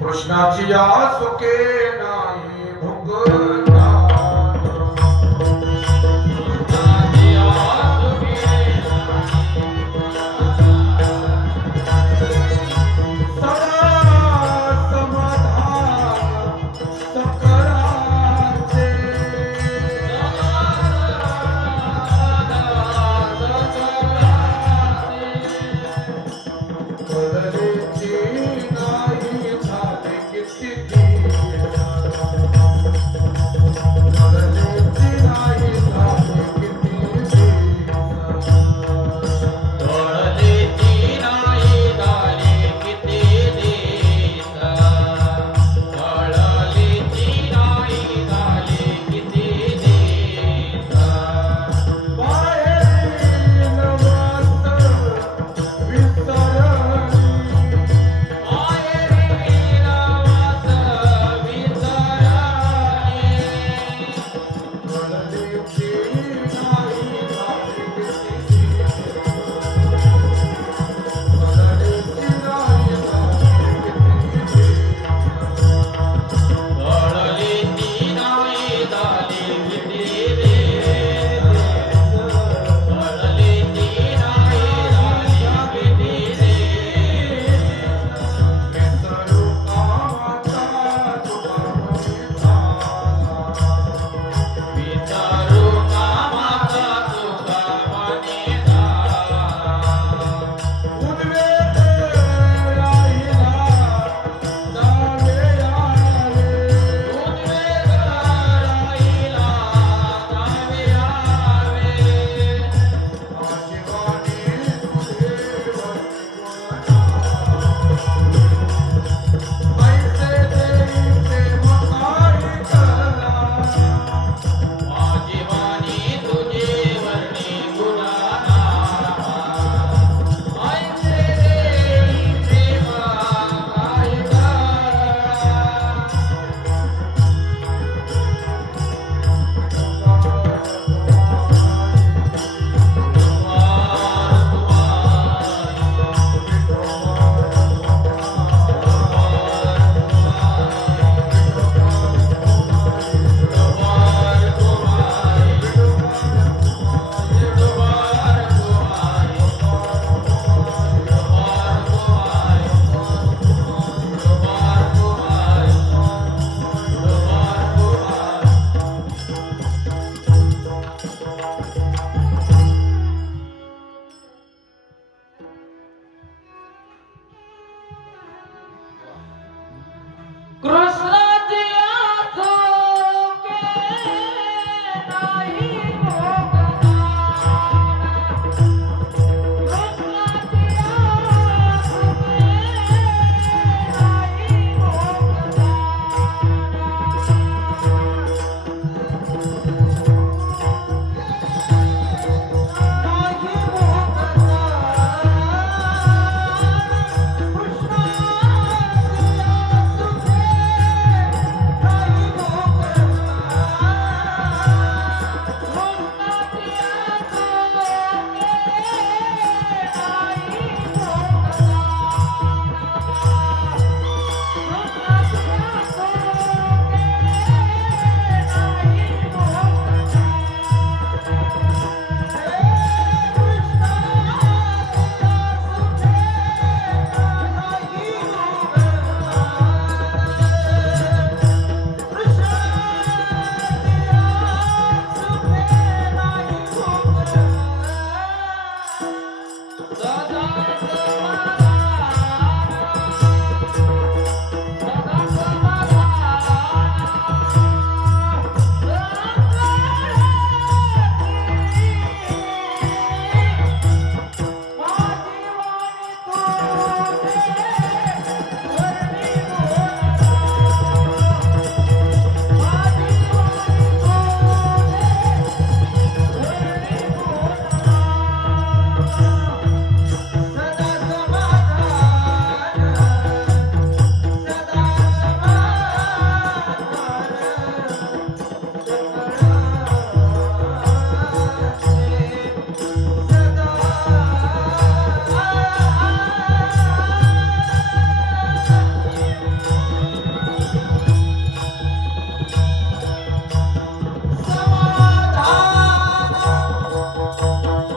कृष्णाची या सुखे नाही भुंगता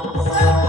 आ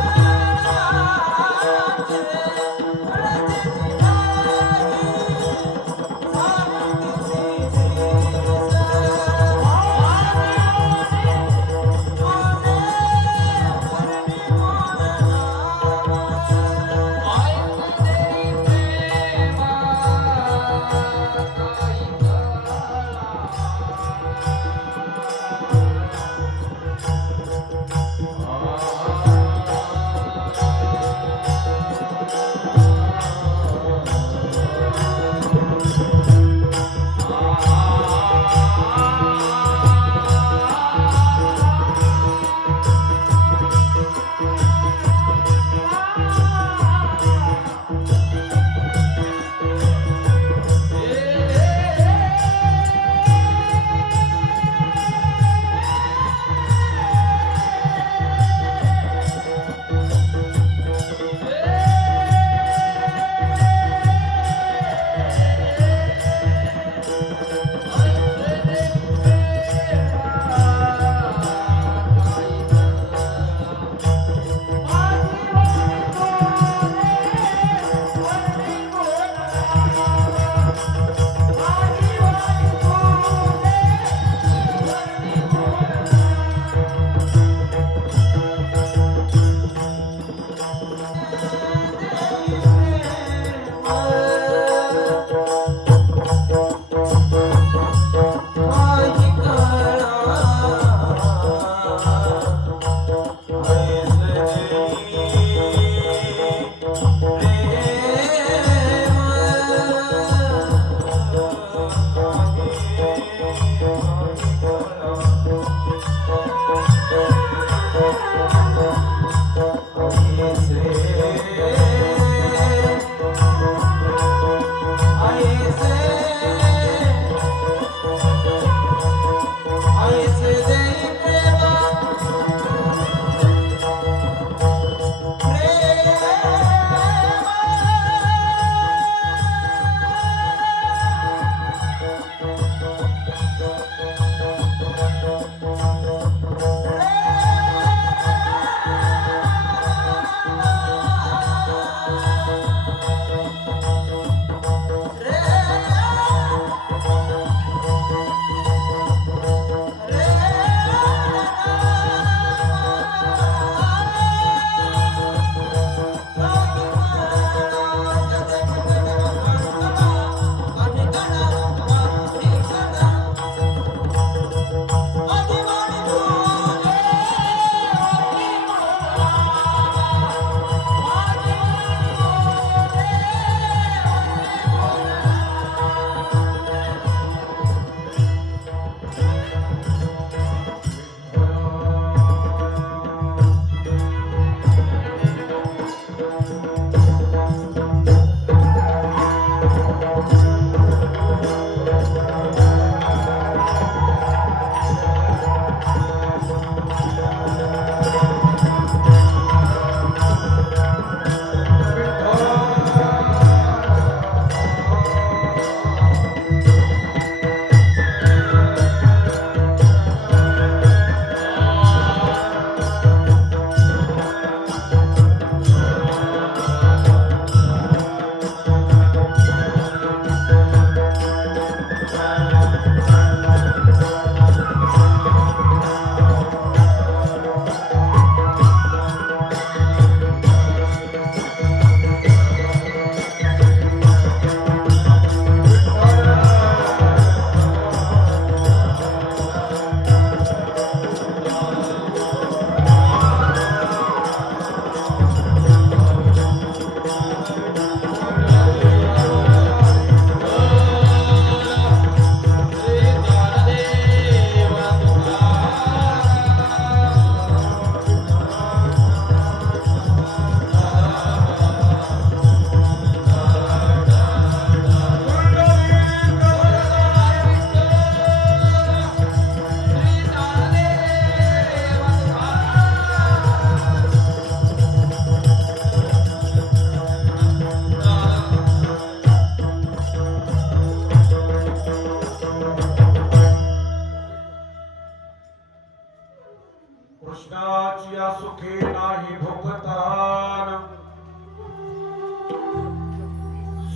समाधान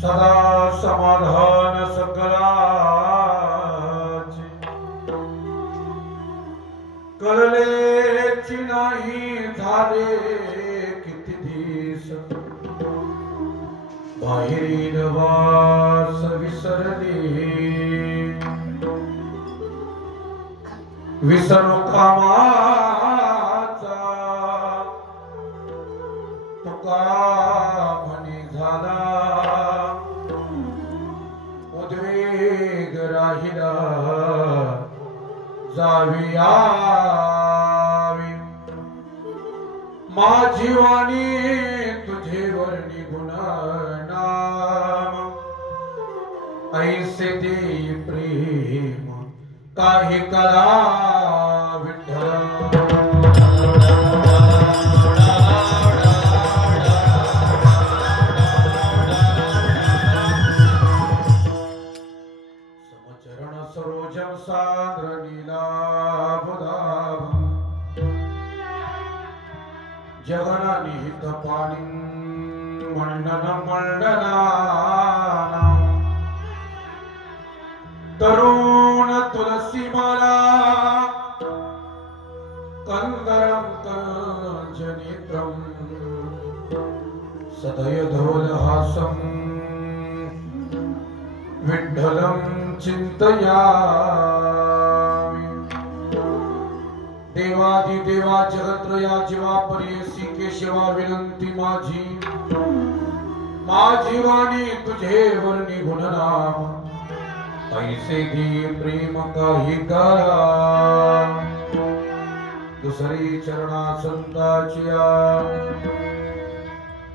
सदा समाधान सकळाचे कळलेची नाही झाले किती दिस बाहेरील वास विसरले विसरू कामाचा तुका म्हणे झाला उद्वेग राहिला जावी यावी माझी वाणी तुझेवर निघून नाम ऐसे देई प्रेम काही कला विठ्ठल समचरण सरोजम साद्र नीलाभदाभं जगना निहित पाणी मंडन मंडना तरुण तुलसी माला कंदरम कंजनेत्रम सदय धोलहासम विठ्ठलं चिंतयामि देवादिदेवा जगत्रया जीवा परेसी केशवा विनंती माझी वाणी तुझेवर निघून नाम ऐसे दी प्रेम काही करा दुसरी चरणा संताचिया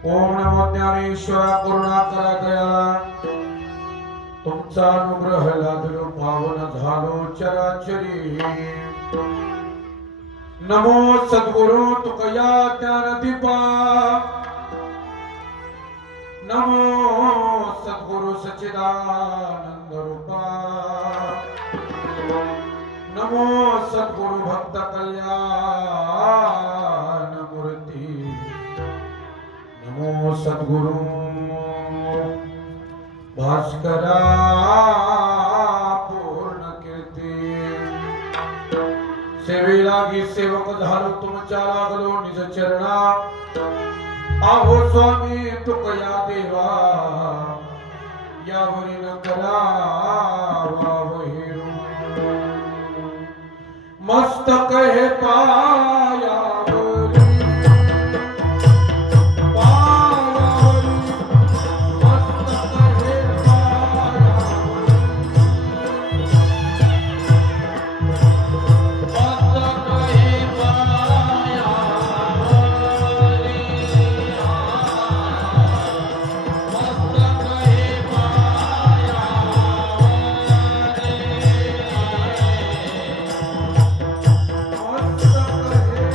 ओम नमो ज्ञानेश्वरा करुणाकरा दयाला तुमचा अनुग्रह लाभलो पावन झालो चराचरी नमो सद्गुरु तुकया ज्ञानदीपा नमो सद्गुरु सच्चिदानंद रूपा नमो सद्गुरु भक्त कल्याण मूर्ती नमो सद्गुरु भास्करा पूर्ण कीर्ती सेवेलागी सेवक झालो तुमच्या लागलो निज चरणा आहो स्वामी तुकया देवा यावरी न करावा वहिरू मस्तक हे पायावरी मस्तक हे पायावरी मस्तक हे पायावरी मस्तक हे पायावरी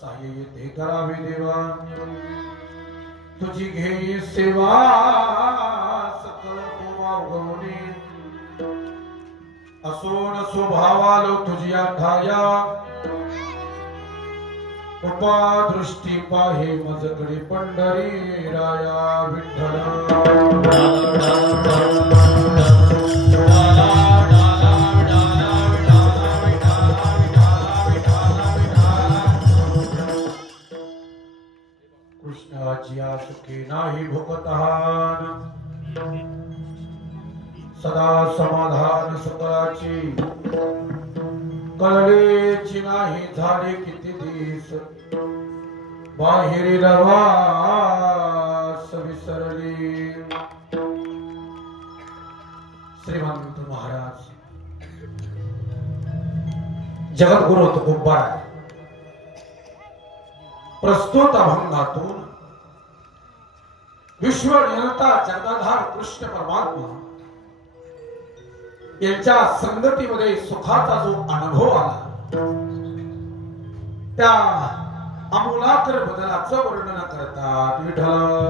सहाय्य येते करावे देवा तुझी घे सेवा सकल तोमा उगवणे असोन स्वभावालो तुझ्या ठाया उपा दृष्टी पाहे मजकडे पंढरी राया विठ्ठल कृष्णाची सुखी नाही भुकतहान सदा समाधान सकळाची कळलेची नाही झाले किती दिस बाहेरील वास विसरली श्रीमंत महाराज जगद्गुरु तुकोबाराय प्रस्तुत अभंगातून विश्व नियंता जगदाधार कृष्ण परमात्मा यांच्या संगतीमध्ये सुखाचा जो अनुभव आला त्या आमूलाग्र बदलाचं वर्णन करतात विठ्ठल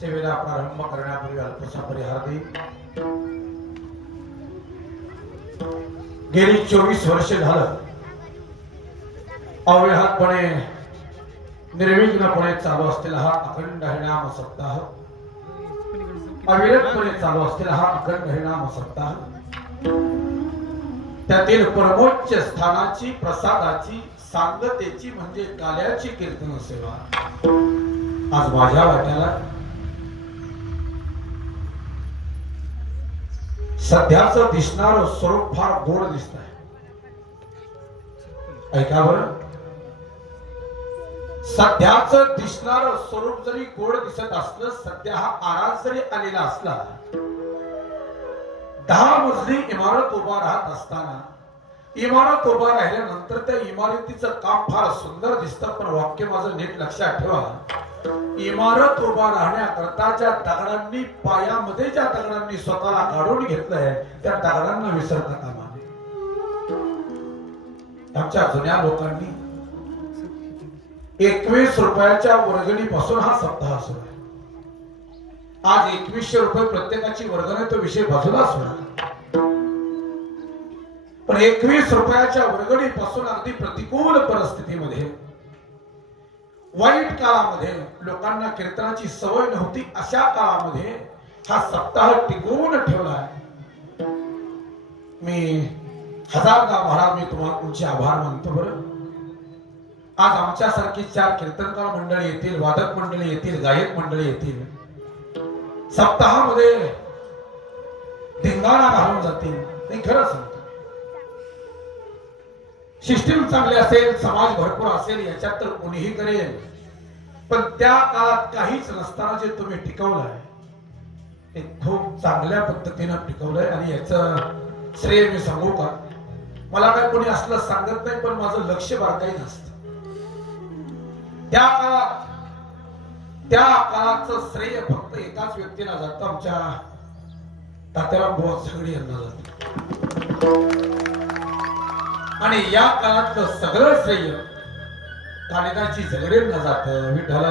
सेवेला प्रारंभ करण्यापूर्वी अल्पसा परिहार देईल गेली 24 वर्ष झालं अव्याहतपणे निर्विघ्नपणे चालू असलेला हा अखंड हरिनाम सप्ताह अविरतपणे चालू असलेला हा अखंड हरिनाम सप्ताह त्यातील परमोच्च स्थानाची प्रसादाची सांगतेची म्हणजे काल्याची कीर्तन सेवा आज माझ्या वाट्याला सध्याच दिसणार स्वरूप फार गोड दिसत आहे ऐका बरं सध्याच दिसणार स्वरूप जरी गोड दिसत असलं सध्या हा आरास जरी आलेला असला 10 मजली इमारत उभा राहत असताना इमारत उभा राहिल्यानंतर त्या इमारतीचं काम फार सुंदर दिसतं पण वाक्य माझं नीट लक्षात ठेवा इमारत उभा राहण्याकरता ज्या दगडांनी पायामध्ये ज्या दगडांनी स्वतःला काढून घेतलंय त्या दगडांना विसरता कामा नये आमच्या जुन्या लोकांनी 21 रुपयाच्या वर्गणीपासून हा सप्ताह सुरू आहे आज 2100 रुपये प्रत्येकाची वर्गणी तो विषय बाजूला सोडा पण 21 रुपयाच्या वर्गणीपासून अगदी प्रतिकूल परिस्थितीमध्ये वाईट काळामध्ये लोकांना कीर्तनाची सवय नव्हती अशा काळामध्ये हा सप्ताह टिकवून ठेवलाय मी हजारदा महाराज मी तुम्हाला तुमचे आभार मानतो बरं आज आमच्यासारखी 4 कीर्तनकार मंडळी येतील वादक मंडळी येतील गायक मंडळी येतील सप्ताहामध्ये धिंगाणा घालून जातील नाही खरं सांगतो सिस्टीम चांगली असेल समाज भरपूर असेल याच्यात तर कोणीही करेल पण त्या काळात काहीच नसताना जे तुम्ही टिकवलंय ते खूप चांगल्या पद्धतीने टिकवलंय आणि याचं श्रेय मी सांगू का मला काय कोणी असलं सांगत नाही पण माझं लक्ष बारकाई नसतं त्या काळाचं श्रेय फक्त एकाच व्यक्तीला जातं आमच्या तात्याराम बुवा सगळे यांना जातं आणि या काळातलं सगळं श्रेय कालिदाची झगडेंना जात विठ्ठल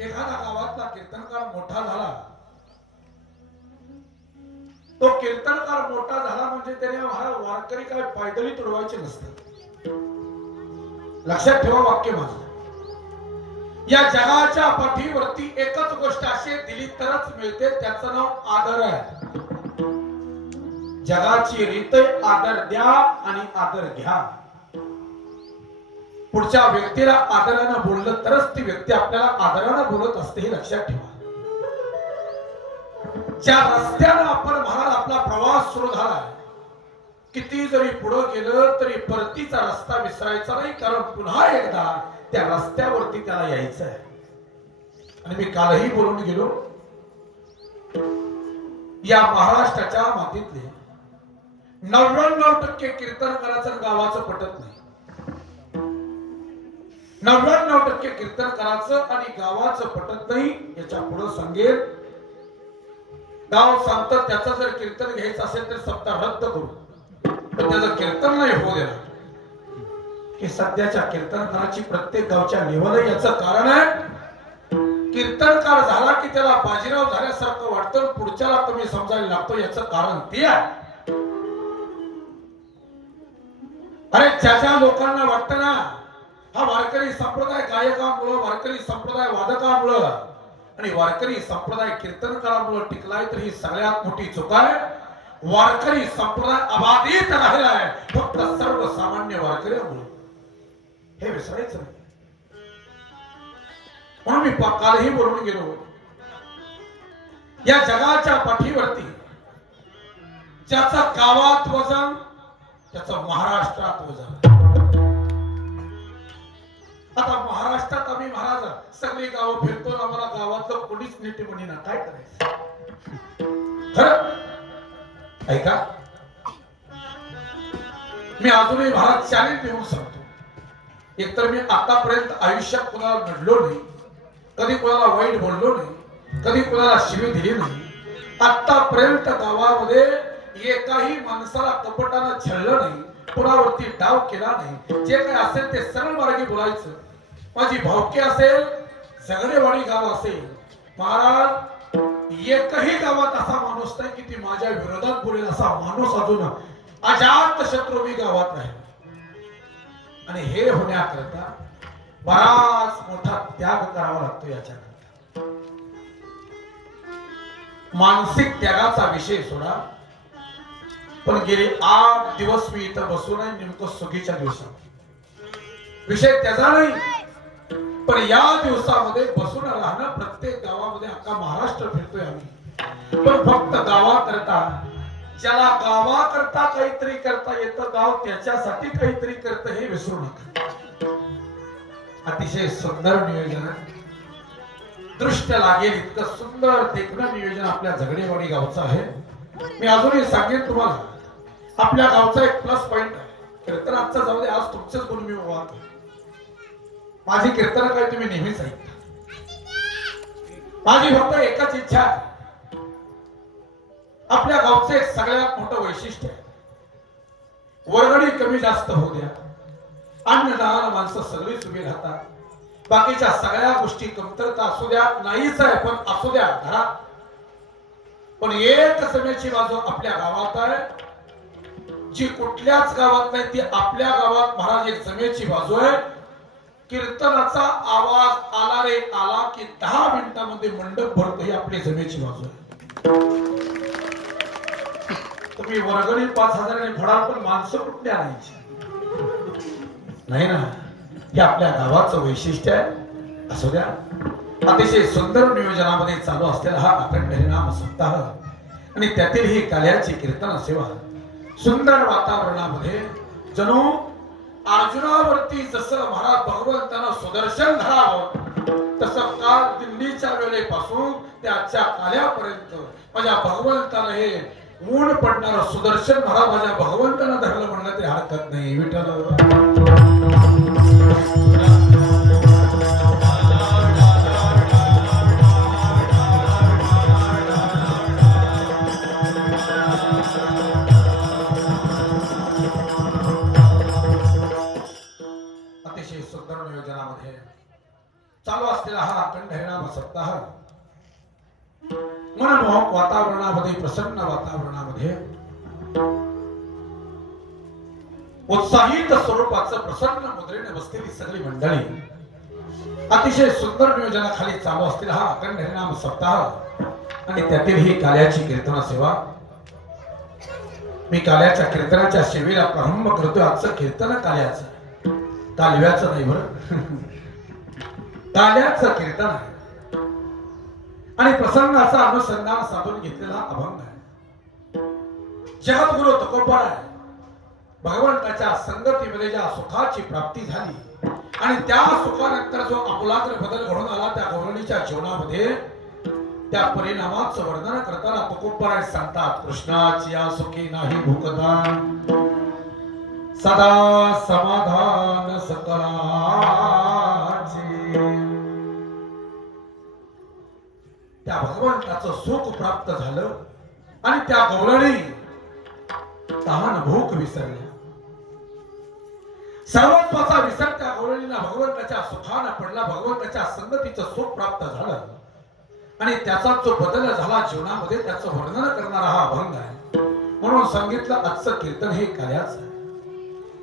एखादा गावातला कीर्तनकार मोठा झाला तो कीर्तनकार मोठा झाला म्हणजे त्याने वारकरी काय पायदळी तुडवायचे नसतात लक्षात ठेवा वाक्य माझं या जगाच्या पाठीवरती एकच गोष्ट अशी दिली तरच मिळते त्याचं नाव आदर आहे जगाची रीत आदर द्या आणि आदर घ्या पुढच्या व्यक्तीला आदरानं बोललं तरच ती व्यक्ती आपल्याला आदरानं बोलत असते हे लक्षात ठेवा ज्या रस्त्यानं आपण महाराज आपला प्रवास सुरू झाला किती जरी पुढे गेलं तरी परतीचा रस्ता विसरायचा नाही कारण पुन्हा एकदा त्या रस्त्यावरती त्याला यायचं आहे. आणि मी कालही बोलून गेलो, या महाराष्ट्राच्या मातीतले 99% कीर्तनकाराचं गावाचं पटत नाही. 99% कीर्तनकाराचं आणि गावाचं पटत नाही. याच्या पुढे सांगेल, गाव सांगतात त्याचं जर कीर्तन घ्यायचं असेल तर सप्ताह रद्द करू, पण त्याचं कीर्तन नाही होऊ देणार. की सध्याच्या कीर्तनकाराची प्रत्येक गावच्या लेवल याचं कारण आहे, कीर्तनकार झाला की त्याला बाजीराव झाल्यासारखं वाटतं, पुढच्याला कमी समजायला लागतो. याचं कारण ते आहे, अरे ज्या लोकांना वाटतं ना हा वारकरी संप्रदाय गायकामुळं, वारकरी संप्रदाय वादकामुळं आणि वारकरी संप्रदाय कीर्तनकारामुळं टिकलाय, तर ही सगळ्यात मोठी चूक आहे. वारकरी संप्रदाय अबाधित राहिला आहे फक्त सर्वसामान्य वारकऱ्यामुळे. हे विसरायचं नाही. म्हणून मी कालही बोलून गेलो, या जगाच्या पाठीवरती ज्याचं गावात वजन त्याचं महाराष्ट्रात वजन. आता महाराष्ट्रात आम्ही महाराज सगळी गावं फिरतो, आम्हाला गावातलं कोणीच नीट म्हणी ना, काय करायचं खरं. ऐका, मी अजूनही महाराज चॅलेंज देऊन सांगतो, एकतर मी आतापर्यंत आयुष्यात कोणाला घडलो नाही, कधी कोणाला वाईट बोललो नाही, कधी कोणाला शिवी दिली नाही. आतापर्यंत गावामध्ये एकाही माणसाला कपटानं छळलं नाही, कुणावरती डाव केला नाही. जे काही असेल ते सरळ मार्गी बोलायचं. माझी भावकी असेल, झगडेवाडी गाव असेल, महाराज एकही गावात असा माणूस नाही की ती माझ्या विरोधात बोलेल असा माणूस अजून अजात शत्रू मी गावात आहे. आणि हे होण्याकरता बराच मोठा त्याग करावा लागतो. याच्याकरता मानसिक त्यागाचा विषय सोडा, पण गेले 8 दिवस मी इथं बसून आहे, नेमकं सुगीच्या दिवसात. विषय त्याचा नाही, पण या दिवसामध्ये बसून राहणं. प्रत्येक गावामध्ये अख्खा महाराष्ट्र फिरतोय आम्ही, पण फक्त गावाकरता, ज्याला गावाकरता काहीतरी करता येतं, गाव त्याच्यासाठी काहीतरी करतं, हे विसरू नका. अतिशय सुंदर नियोजन आहे, दृष्ट लागेल इतकं सुंदर देखणं नियोजन आपल्या झगडेवाडी गावचं आहे. मी अजूनही सांगेन तुम्हाला, आपल्या गावचा एक प्लस पॉइंट आहे. कीर्तन आजचा जाऊ दे, आज तुमचेच गुण मी वाहतो. माझी कीर्तन काय तुम्ही नेहमीच ऐकता. माझी फक्त एकच इच्छा आहे, आपल्या गावचं एक सगळ्यात मोठं वैशिष्ट्य आहे, वर्गणी कमी जास्त होऊ द्या, अन्नदान माणसं सगळीच उभी राहतात, बाकीच्या सगळ्या गोष्टी कमतरता असू द्या, नाहीच आहे पण असू द्या घरात. पण एक समयाची बाजू आपल्या गावात आहे, जी कुठल्याच गावात नाही, ती आपल्या गावात महाराज एक जमेची बाजू आहे. कीर्तनाचा आवाज आला रे आला की 10 मिनिटांमध्ये मंडप भरतो, ही आपली जमेची बाजू आहे. तुम्ही वर्गणी 5,000 ने फडाल, पण माणसं कुठल्या आणायची नाही ना. हे आपल्या गावाचं वैशिष्ट्य आहे. असू द्या, अतिशय सुंदर नियोजनामध्ये चालू असलेला हा अखंड हरिनाम सप्ताह आणि त्यातील ही काल्याची कीर्तन सेवा सुंदर वातावरणामध्ये, जणू अर्जुनावरती जसं महाराज भगवंतानं सुदर्शन धरावं तसं काल दिल्लीच्या वेळेपासून ते आजच्या काल्यापर्यंत माझ्या भगवंतानं हे ऊन पडणारं सुदर्शन महाराज माझ्या भगवंतानं धरलं म्हणलं ते हरकत नाही. विठ्ठल चालू असलेला हा अखंड हरिनाम सप्ताह मनमोहक वातावरणामध्ये, प्रसन्न वातावरणामध्ये, उत्साहित स्वरूपाचं प्रसन्न मुद्रेने बसलेली सगळी मंडळी, अतिशय सुंदर नियोजनाखाली चालू असलेला हा अखंड हरिनाम सप्ताह आणि त्यातील ही काल्याची कीर्तन सेवा. मी काल्याच्या कीर्तनाच्या सेवेला प्रारंभ करतोय. आजचं कीर्तन काल्याचं, कालव्याचं नाही बरं, काल्याचं कीर्तन आहे आणि प्रसंगाचा अनुसंधान साधून घेतलेला अभंग आहे. जगद्गुरु तुकोबार भगवंताच्या संगतीमध्ये ज्या सुखाची प्राप्ती झाली आणि त्या सुखानंतर जो आमूलाग्र बदल घडून आला त्या गौरणीच्या जीवनामध्ये, त्या परिणामाचं वर्णन करताना तुकोबराय सांगतात, कृष्णाची या सुखी नाही भूकता, सदा समाधान सकळाचे. त्या भगवंताचं सुख प्राप्त झालं आणि त्या गौरणी तहान भूक विसरल्या. सर्वस्वाचा विसर त्या गौरणीला भगवंताच्या सुखानं पडला, भगवंताच्या संगतीचं सुख प्राप्त झालं आणि त्याचा जो बदल झाला जीवनामध्ये, त्याचं वर्णन करणारा हा अभंग आहे. म्हणून सांगितलं आजचं कीर्तन हे कार्याचं.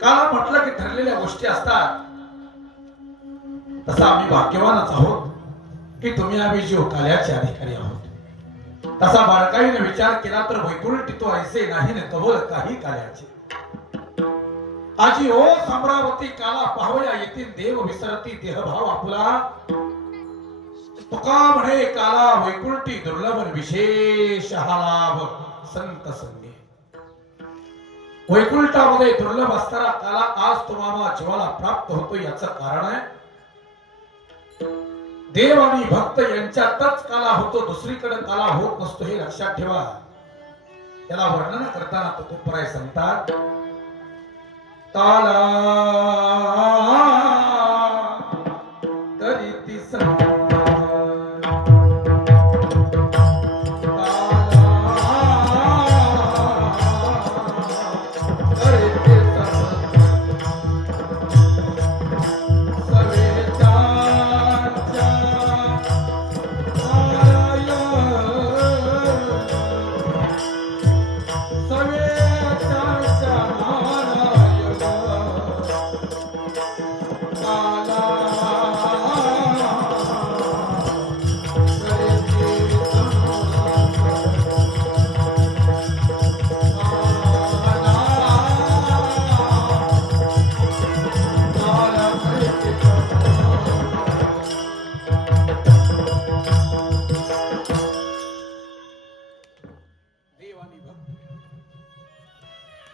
काल म्हटलं की ठरलेल्या गोष्टी असतात, तसा आम्ही भाग्यवानच आहोत की तुम्ही आम्ही जीव काल्याचे अधिकारी आहोत. तसा बारकाईने विचार केला तर वैकुंठ तो ऐसे नाही न कवल काही काल्याचे. आजी ओ सम्रावती काला पाहूया येतील देव विसरती देहभाव आपुला. तुका म्हणे काला वैकुंठी दुर्लभ विशेष हा लाभ संत संगे. वैकुंठामध्ये दुर्लभ असणारा काला आज तुम्हाला जीवाला प्राप्त होतो. याचं कारण आहे देव आणि भक्त यांच्यातच काला होतो, दुसरीकडे काला होत नसतो, हे लक्षात ठेवा. त्याला वर्णन करताना तुकोबराय सांगतात, काला करीती संत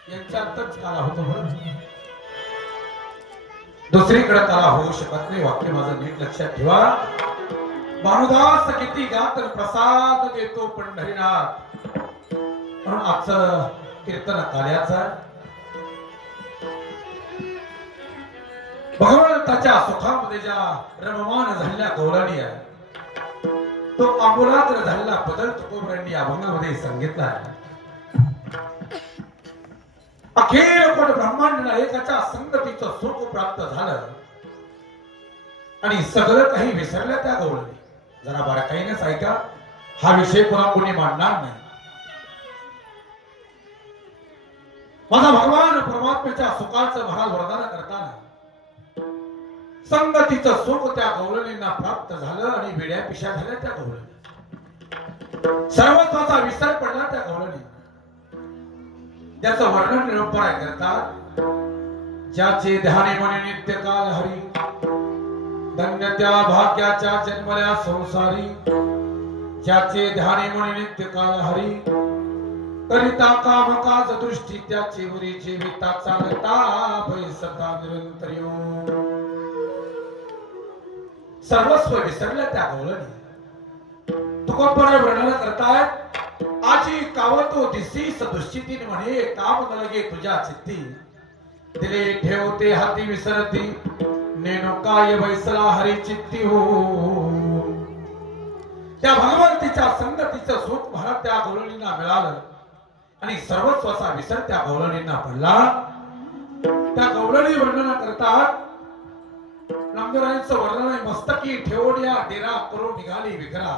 यांच्यातच काला होतो. दुसरीकडे काला होऊ शकत नाही. वाक्य माझं नीट लक्षात ठेवा. भानुदास किती गात प्रसाद देतो पंढरीनाथ. म्हणून आजचं कीर्तन काल्याचं. भगवंताच्या सुखामध्ये ज्या रममान झालेल्या गौरणी आहे, तो आमूलाग्र झालेला बदल तुकोबरायांनी या अभंगामध्ये सांगितला आहे. अखेर पण ब्रह्मांड नायकाच्या संगतीचं सुख प्राप्त झालं आणि सगळं काही विसरलं त्या गौरणी. जरा बारकाईनेच ऐका, हा विषय पुन्हा कोणी मांडणार नाही. माझा भगवान परमात्म्याच्या सुखाचं महाराज वर्णन करताना संगतीचं सुख त्या गौरणींना प्राप्त झालं आणि वेड्या पिशा झाल्या त्या गौरणी. सर्वत्वाचा विसर पडला त्या गौरणी. त्याचं वर्णन निरूपण करतात, ज्याचे ध्याने मने नित्य काल हरी, धन्य त्या भाग्याच्या जन्मल्या संसारी. ज्याचे ध्याने मने नित्य काल हरी, करिता काम काज दृष्टी त्याचे उरी जीविता चालता भैसता निरंतर. सर्वस्व विसरल्या त्या गौरणी. तुकोबराय वर्णन करतायत, आजी कावतो दिसी सदुश्चितीने म्हणे काम न लगे तुझ्या चित्ती. दिले ठेवते हाती विसरती, नेनो काय बैसला हरी चित्ती हो. त्या भगवंतीच्या संगतीचं सुख महाराज त्या गौरणींना मिळालं आणि सर्वस्वाचा विसर त्या गौरणींना पडला. त्या गौरणी वर्णन करतात, नामदेवरायांचं वर्णन आहे, मस्तकी ठेवड्या डेरा करून निघाली विघरा,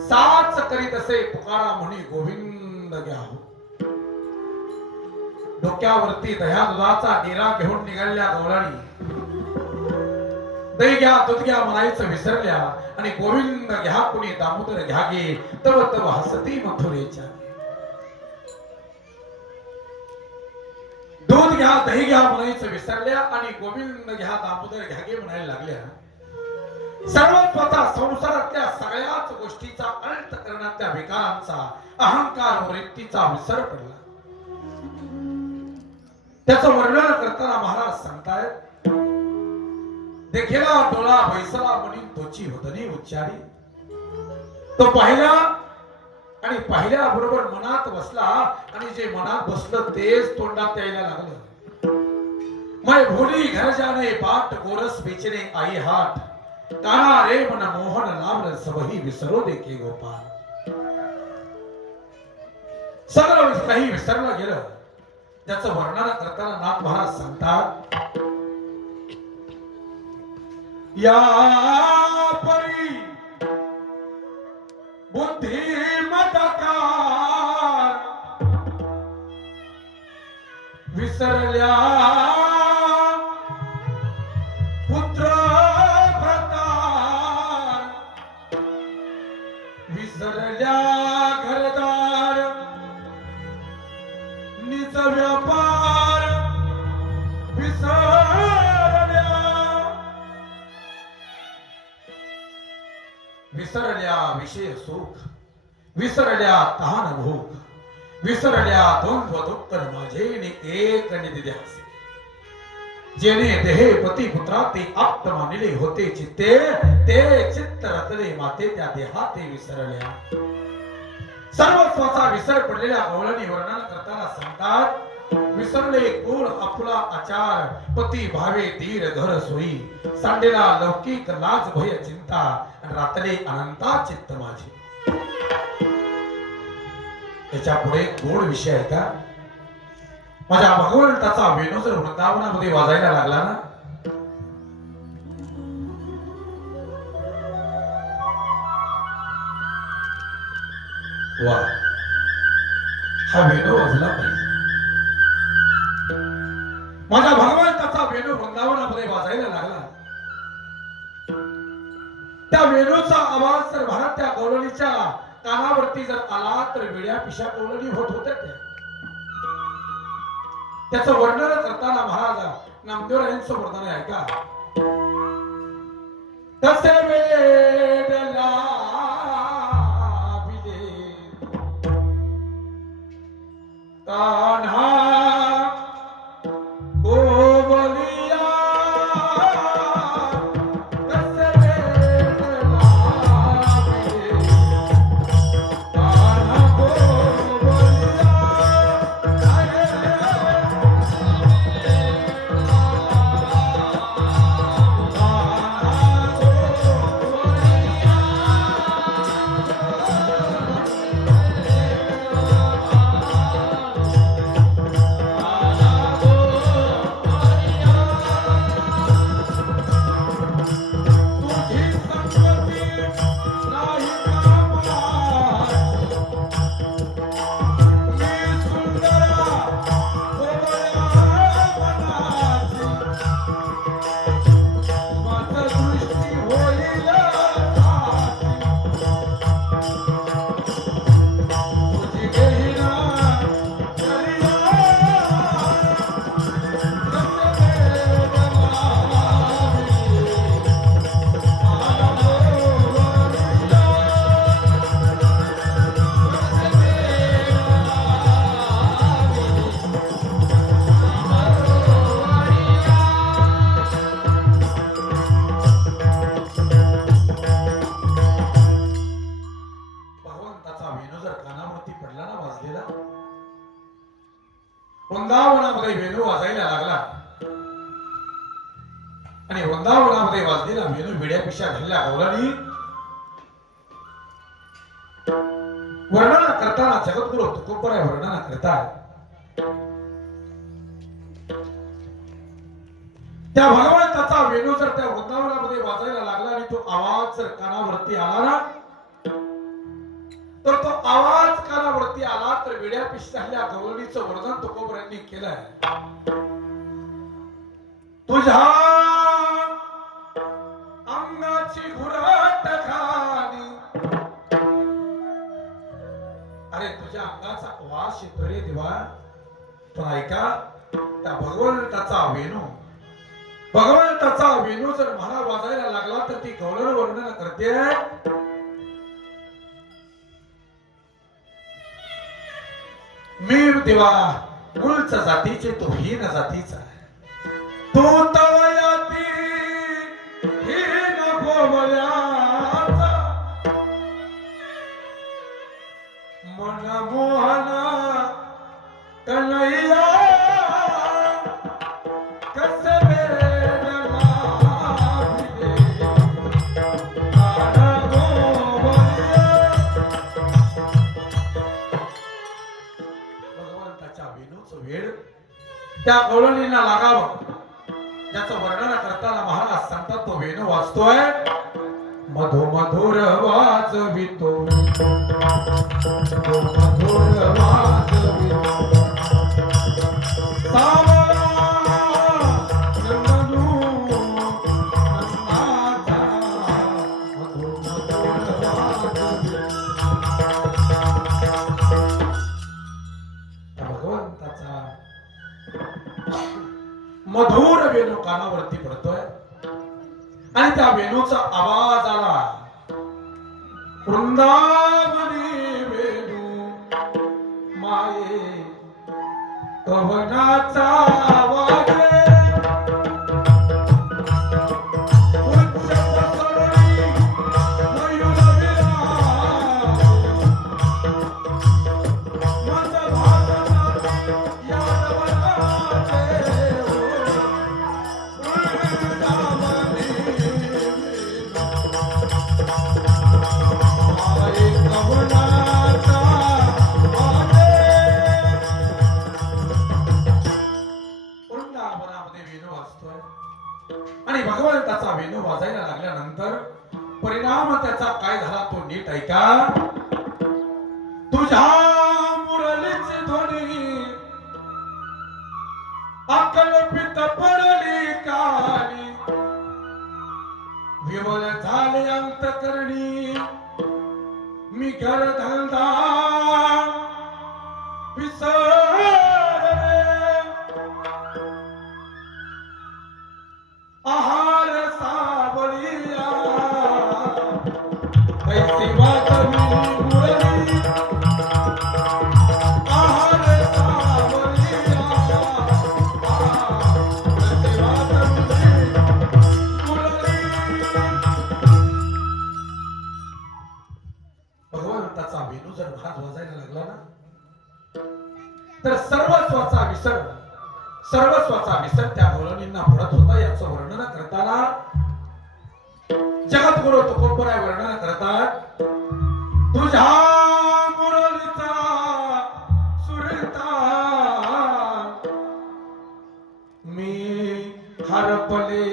साच करीत असे पुकारा म्हणे गोविंद घ्या. डोक्यावरती दह्या दुधाचा डेरा घेऊन निघाल्या गौराणी. दही घ्या दूध घ्या म्हणायचं विसरल्या आणि गोविंद घ्या कुणी दामोदर घ्या गे तव तव हसती मथुरेच्या. दूध घ्या दही घ्या म्हणायचं विसरल्या आणि गोविंद घ्या दामोदर घ्या गे म्हणायला लागल्या. सर्वस्वता संसारातल्या सगळ्याच गोष्टीचा अंत करण्याच्या विकारांचा अहंकार वृत्तीचा विसर पडला. त्याचं वर्णन करताना महाराज सांगतायत, देखिला डोळा बैसला म्हणून तोची वदनी उच्चारी. तो पाहिला आणि पाहिल्या बरोबर मनात बसला आणि जे मनात बसलं तेच तोंडात यायला लागलं. मैं भोली घर जाने बाट गोरस बेचने आई हाट काना रे मन मोहन लाभ सबही विसरो देखे गोपाल. सगळं काही विसरलं गेलं. त्याचं वर्णन करताना नाथ महाराज सांगतात, या परी बुद्धिमतकार विसरल्या पुत्र प्रतार विसरल्या घरदार निज व्यापार विसरल्या विषय सुख विसरल्या तहान भूक विसरल्या द्वंद्व दुःख माझे एक निध्यासे. जेणे देहे पती पुत्रा ते आप्त मानिले होते चित्ते ते चित्त रतले माते त्या देहाते विसरल्या. सर्वस्वाचा विसर पडलेल्या गवळणी वर्णन करताना सांगतात, विसरले कुळ आपुला आचार पती भावे धीर घर सोयी सांडेला लौकिक लाज भय चिंता रातले अनंता चित्त माझे. त्याच्या पुढे गोड विषय आहे का? माझ्या भगवंताचा वेणू जर वृंदावनामध्ये वाजायला लागला ना, वा, हा वेणू वाजला पाहिजे. माझ्या भगवंताचा वेणू वृंदावनामध्ये वाजायला लागला. त्या वेणूचा आवाज जर भारत त्या गवळणीच्या कानावरती जर आला तर वेड्या पिशा गवळणी होत होत्या. त्याचं वर्णन करताना महाराज नामदेवरायांचं वर्णन आहे का, तसे वेडला विले कान्हा वृंदावनामध्ये वेणू वाजायला लागला आणि वृंदावनामध्ये वाजलेला वेणू विड्या पिशा घालल्या गवळणी वर्णन करताना जगद्गुरु तुकोबराय वर्णन करतात, त्या भगवंताचा वेणू जर त्या वृंदावनामध्ये वाजायला लागला आणि तो आवाज जर कानावरती आला ना, तर तो आवाज कानावरती आला तर विड्या पिशल्या गवळणीचं वर्णन तुकोबरायांनी केलंय. तुझ्या अंगाची घुरट खाणी, अरे तुझ्या अंगाचा वास येतो रे देवा. पण ऐका, त्या भगवंताचा वेणू जर मला वाजायला लागला तर ती गवळण वर्णन करते, मी देवा मूळच्या जातीचे तो हीन जातीचा, तू तवयाती त्या गवळणींना लागावं, ज्याचं वर्णन करताना महाराज सांगतात तो वेणू वाजतोय, मधो मधुर वाजवितो, मधुर वाजवितो, सावळा नंदनू नंदाचा, मधो मधुर वाजवितो. भगवंताचा मधुर वेणू कानावरती पडतोय आणि त्या वेणूचा आवाज आला, वृंदावनी वेणू माये कवनाचा आवाज, आणि भगवंताचा वेणू वाजायला लागल्यानंतर परिणाम त्याचा काय झाला तो नीट ऐका. तुझ्या मुरलीची ध्वनी अकल्पित पडली कानी, विवल झाले अंतकरणी, मी घरधंदा विसरले, आहार सावळिया कैसी वाजवी मुरली, आहार सावळिया कैसी वाजवी मुरली. भगवंताचा वेणू जर हात वाजायला लागला ना तर सर्वस्वाचा विसर त्या गवळणींना पडत होता. याचं वर्णन करताना जगद्गुरु तुकोबराय वर्णन करतात, तुझ्या मुरलीचा सुरता मी हरपले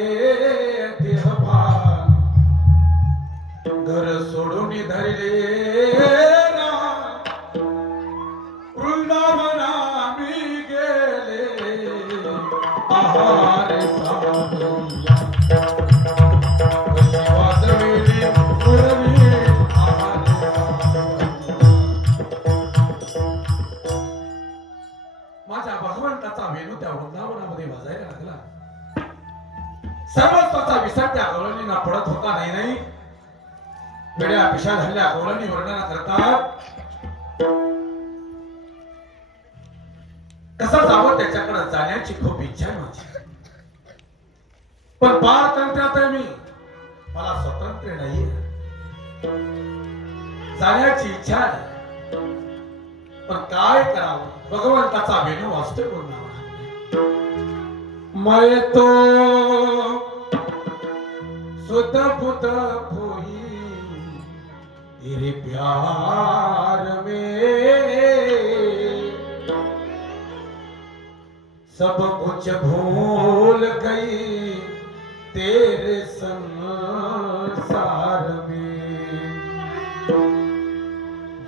देहभान, घर सोडून धरले वृंदावना मी गेले, आहार सावळिया कशी वाजविली मुरली, आहार सावळिया. माझ्या भगवंताचा वेणू त्या वृंदावनामध्ये वाजायला लागला. सर्वस्वाचा विसर त्या गवळणींना पडत होता. नाही वेड्या पिशा झालेल्या गवळणी वर्णन करतात, कसं जावं त्याच्याकडे जाण्याची खूप इच्छा आहे माझी, पण पारतंत्र्यात आहे मी, मला स्वातंत्र्य नाहीये. जाण्याची इच्छा आहे पण काय करावं. भगवंताचा वेणू वाजतोय बोलणार, मैं तो सुध बुध खोई तेरे प्यार में, सब कुछ भूल गई तेरे संसार में,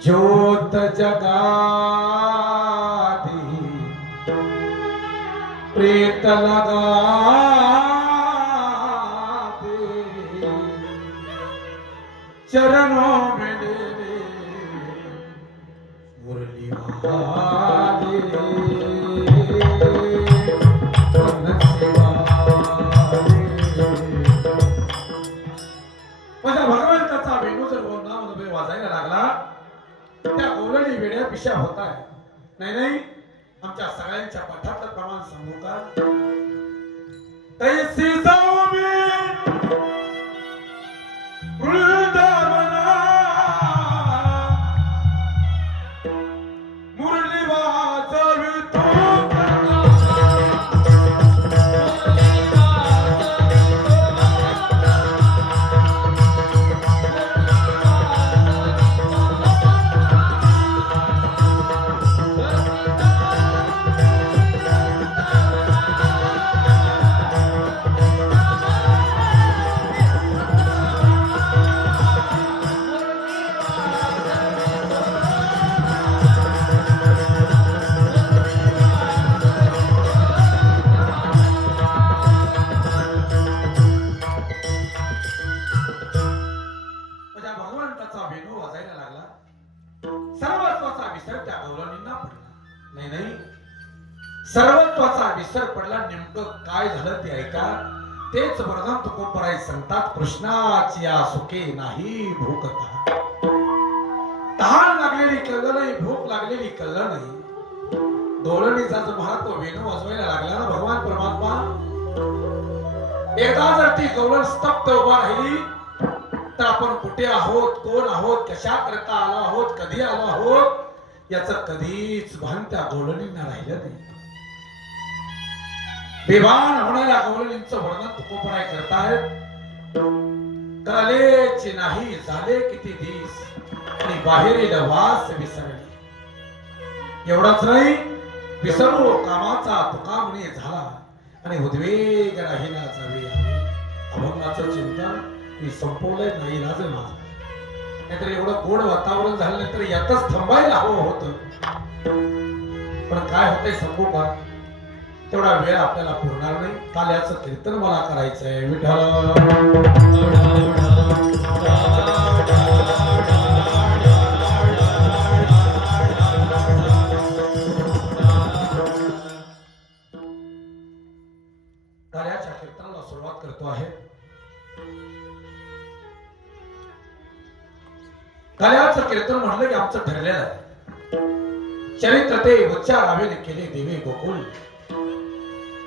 ज्योत जगा दी प्रीत लगा दे, चरणों में ले मुरली वाले. भगवंताचा वेणू जर वृंदावनामध्ये वाजायला लागला त्या गवळणी वेड्या पिशा होत आहे. नाही आमच्या सगळ्यांच्या पाठातलं प्रमाण सांगू का, तैसी जाऊ मी वृंदावना, मुरली वाजवितो, भगवंताचा वेणू वाजायला लागला. सर्वत्वाचा विसर त्या गवळणींना पडला. नाही नाही, सर्वत्वाचा विसर पडला. नेमकं काय झालं ते ऐका. तेच वर्णन तुकोबराय सांगतात. कृष्णाची या सुखे नाही भूकता. तहान लागलेली कळलं नाही, भूक लागलेली कळलं नाही. गवळणीचा जो महाराज तो वेणू वाजवायला लागला ना भगवान परमात्मा, एकदा जर ती गवळण स्तब्ध उभा राहिली तर आपण कुठे आहोत, कोण आहोत, कशा करता आलो आहोत, कधी आलो आहोत याचं कधीच भान त्या गवळणींना राहिलं नाही. बेभान होणाऱ्या गवळणींचं वर्णन तुकोबराय करतायत. कलेचे नाही झाले किती दिस आणि बाहेरील वास विसरले. एवढंच नाही, विसरू कामाचा तुका म्हणे झाला आणि उद्वेग राहिला जावे. अभंगाचं चिंतन मी संपवलंय नाही राज माझं. नाहीतर एवढं गोड वातावरण झालं नाही तर यातच थांबायला हवं होतं. पण काय होतंय सांगू का, तेवढा वेळ आपल्याला पुरणार नाही. काल याचं कीर्तन मला करायचंय. विठ्ठल कार्याच्या कीर्तनाला सुरुवात करतो आहे. कार्याचं कीर्तन म्हणलं की आमचं ठरलेलं आहे. चरित्र ते उच्चारावेने केले देवे गोकुळ.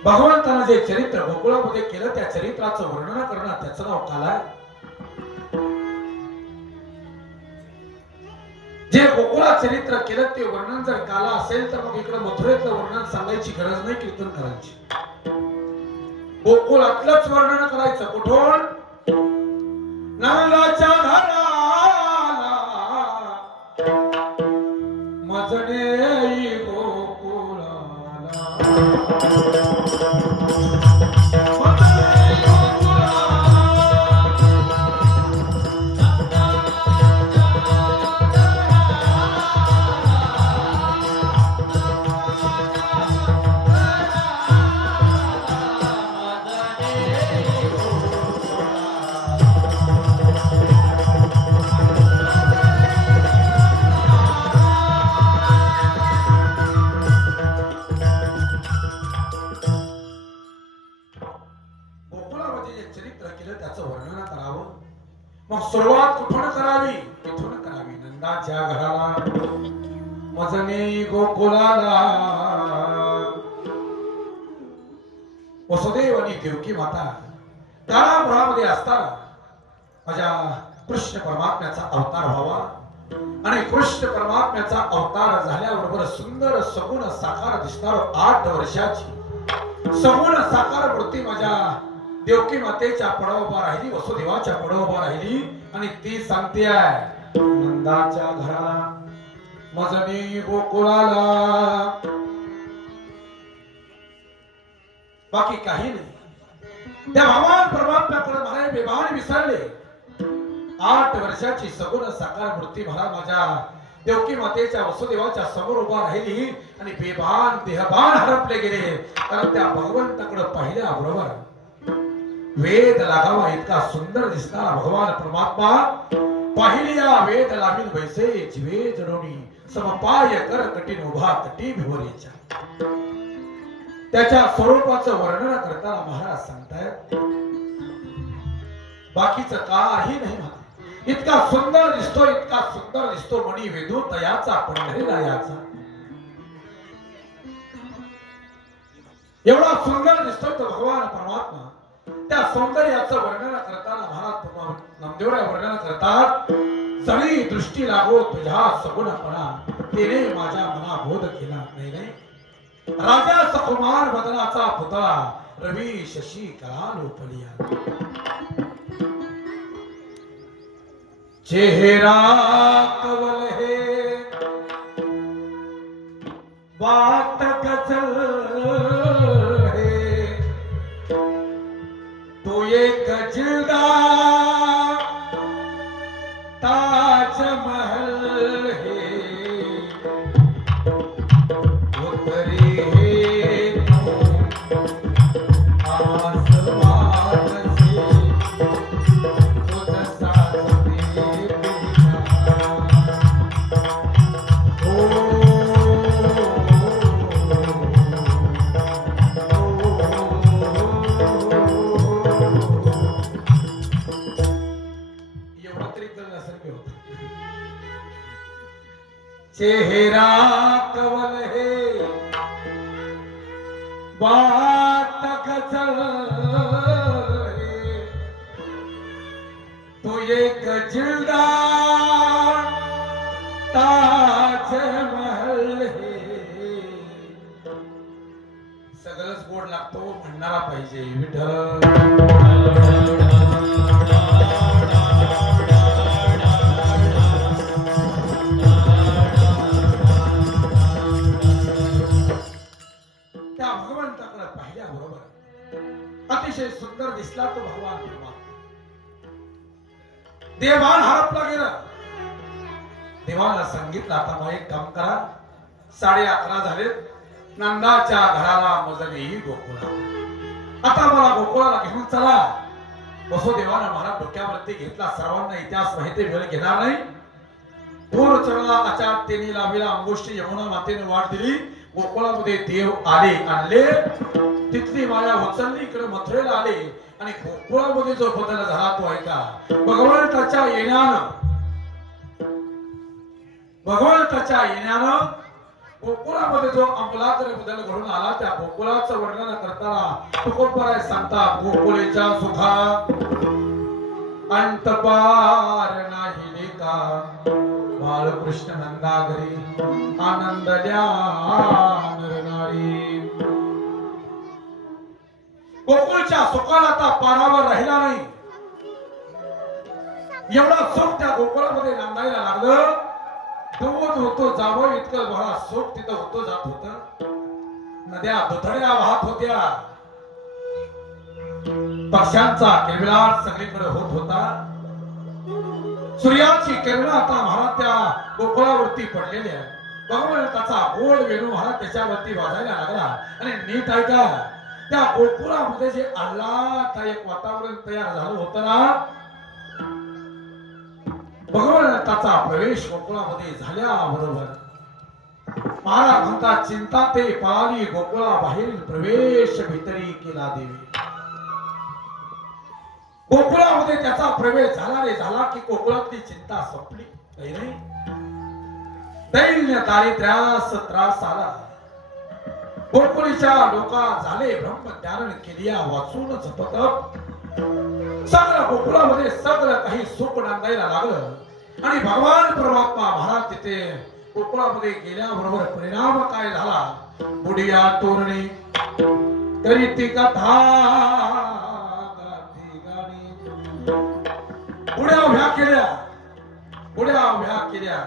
भगवंतानं जे चरित्र गोकुळामध्ये केलं त्या चरित्राचं वर्णन करणं त्याचं नाव काल आहे. जे गोकुळा चरित्र केलं ते वर्णन जर काला असेल तर मग इकडे मथुरेतलं वर्णन सांगायची गरज नाही, कीर्तन करायची. गोकुळातलंच वर्णन करायचं. कुठून? नंदाच्या घराला मजणे गोकुळाला. मग सुरुवात कुठून करावी? इथून करावी. नंदाच्या घराला मजने गोकुळाला. वसुदेव आणि देवकी माता काळामध्ये असताना माझ्या कृष्ण परमात्म्याचा अवतार व्हावा आणि कृष्ण परमात्म्याचा अवतार झाल्याबरोबर सुंदर सगुण साकार दिसणार 8 वर्षाची सगुण साकार मूर्ती माझ्या देवकी मातेच्या पडोबा राहिली, वसुदेवाच्या पडोबा राहिली आणि ती सांगते आहे नंदाच्या घराला मजनी गोकुळाला. बाकी काही नाही. त्या भगवान परमात्म्याकडे महाराज बेभान विसरले. 8 वर्षाची सगुण साकार मूर्ती महाराज माझ्या देवकी मातेच्या वसुदेवाच्या समोर उभा राहिली आणि बेभान देहभान हरपले गेले. कारण त्या भगवंताकडे पाहिल्या बरोबर वेद लागावा इतका सुंदर दिसणारा भगवान परमात्मा पाहिल्या वेद लावीन वैसे जीवे जडोनी समपाय कर कठीण उभा कटी भिवरीच्या. त्याच्या स्वरूपाचं वर्णन करताना महाराज सांगतायत बाकीचं काही नाही म्हणा. इतका सुंदर दिसतो, इतका सुंदर दिसतो मणी वेदू तयाचा पंढरीला याचा. एवढा सुंदर दिसतो तो भगवान परमात्मा. त्या सौंदर्याचं वर्णन करताना महाराज नामदेवराय वर्णन करतात जणी दृष्टी लागो तुझ्या सगुणपणा तेने माझ्या मना बोध केला. नाही नाही, राजा सकुमार बदनाचा पुतळा रवी शशी कला लोपलिया. चेहरा कवल है बात गजल है तो ये गजदा ताजमहल है उतरी है आसमान से तुझ सा सफेद बिना निसर्ग होता. चेहरा कवल है बात गजल रे, तो एक जिंदा ताज महल है. सगळंच गोड लागतो म्हणणारा पाहिजे विठ्ठल. त्या भगवंताकडे पाहिल्याबरोबर अतिशय सुंदर दिसला तो भगवान परमात्मा. देवान हरपला गेला. देवाला सांगितलं आता मला एक काम करा, 11:30 झाले, नंदाच्या घराला मजल येईल गोकुळा. आता मला गोकुळाला घेऊन चला. वसुदेवानं महाराज डोक्यावरती घेतला. सर्वांना इतिहास माहिती वेळ घेणार नाही. पूर चढला आचार तेनी लाविला अंगुष्ठी यमुना मातेने वाट दिली. गोकुळामध्ये देव आले, आणले तिथली माया उचलली, इकडे मथुरेला आले आणि गोकुळामध्ये जो बदल झाला तो ऐका. भगवंताच्या येण्यानं गोकुळामध्ये जो अमलाकडे बदल घडून आला, त्या गोकुळाचं वर्णन करताना तुकोबराय सांगतात, गोकुळेच्या सुखा अंतपार नाही लेका, बाळकृष्ण नंदागरी आनंद द्या नरनारी. गोकुळच्या सुखाला आता पारावर राहिला नाही. एवढा सुख त्या गोकुळामध्ये नांदायला लागलं. दूध होतो जावं इतकं बघा सुख तिथं होतो जात होत. नद्या दुथड्या वाहत होत्या. पक्ष्यांचा किलबिलाट सगळीकडे होत होता. सूर्याची किरण आता महाराज त्या गोकुळावरती पडलेली आहे. भगवंताचा गोड वेणू महाराज त्याच्यावरती वाजायला लागला. आणि नीट ऐका, त्या गोकुळामध्ये जे आल्हाददायक वातावरण तयार झालं होतं ना, भगवंताचा प्रवेश गोकुळामध्ये झाल्याबरोबर महाराज म्हणतात, चिंता ते पळाली गोकुळा बाहेर, प्रवेश भीतरी केला देवी. गोकुळामध्ये त्याचा प्रवेश झाला रे झाला की गोकुळातली चिंता संपली. नाही दैन्य दारिद्र्यास त्रास आला. गोकुळीच्या लोका झाले ब्रह्मज्ञान केलिया वाचून झपत. सगळं गोकुळामध्ये सगळं काही सुख नांदायला लागलं. आणि भगवान परमात्मा महाराज तिथे गोकुळामध्ये गेल्याबरोबर परिणाम काय झाला. बुडिया तोरणी तरी ती कथा उड्या उभ्या केल्या.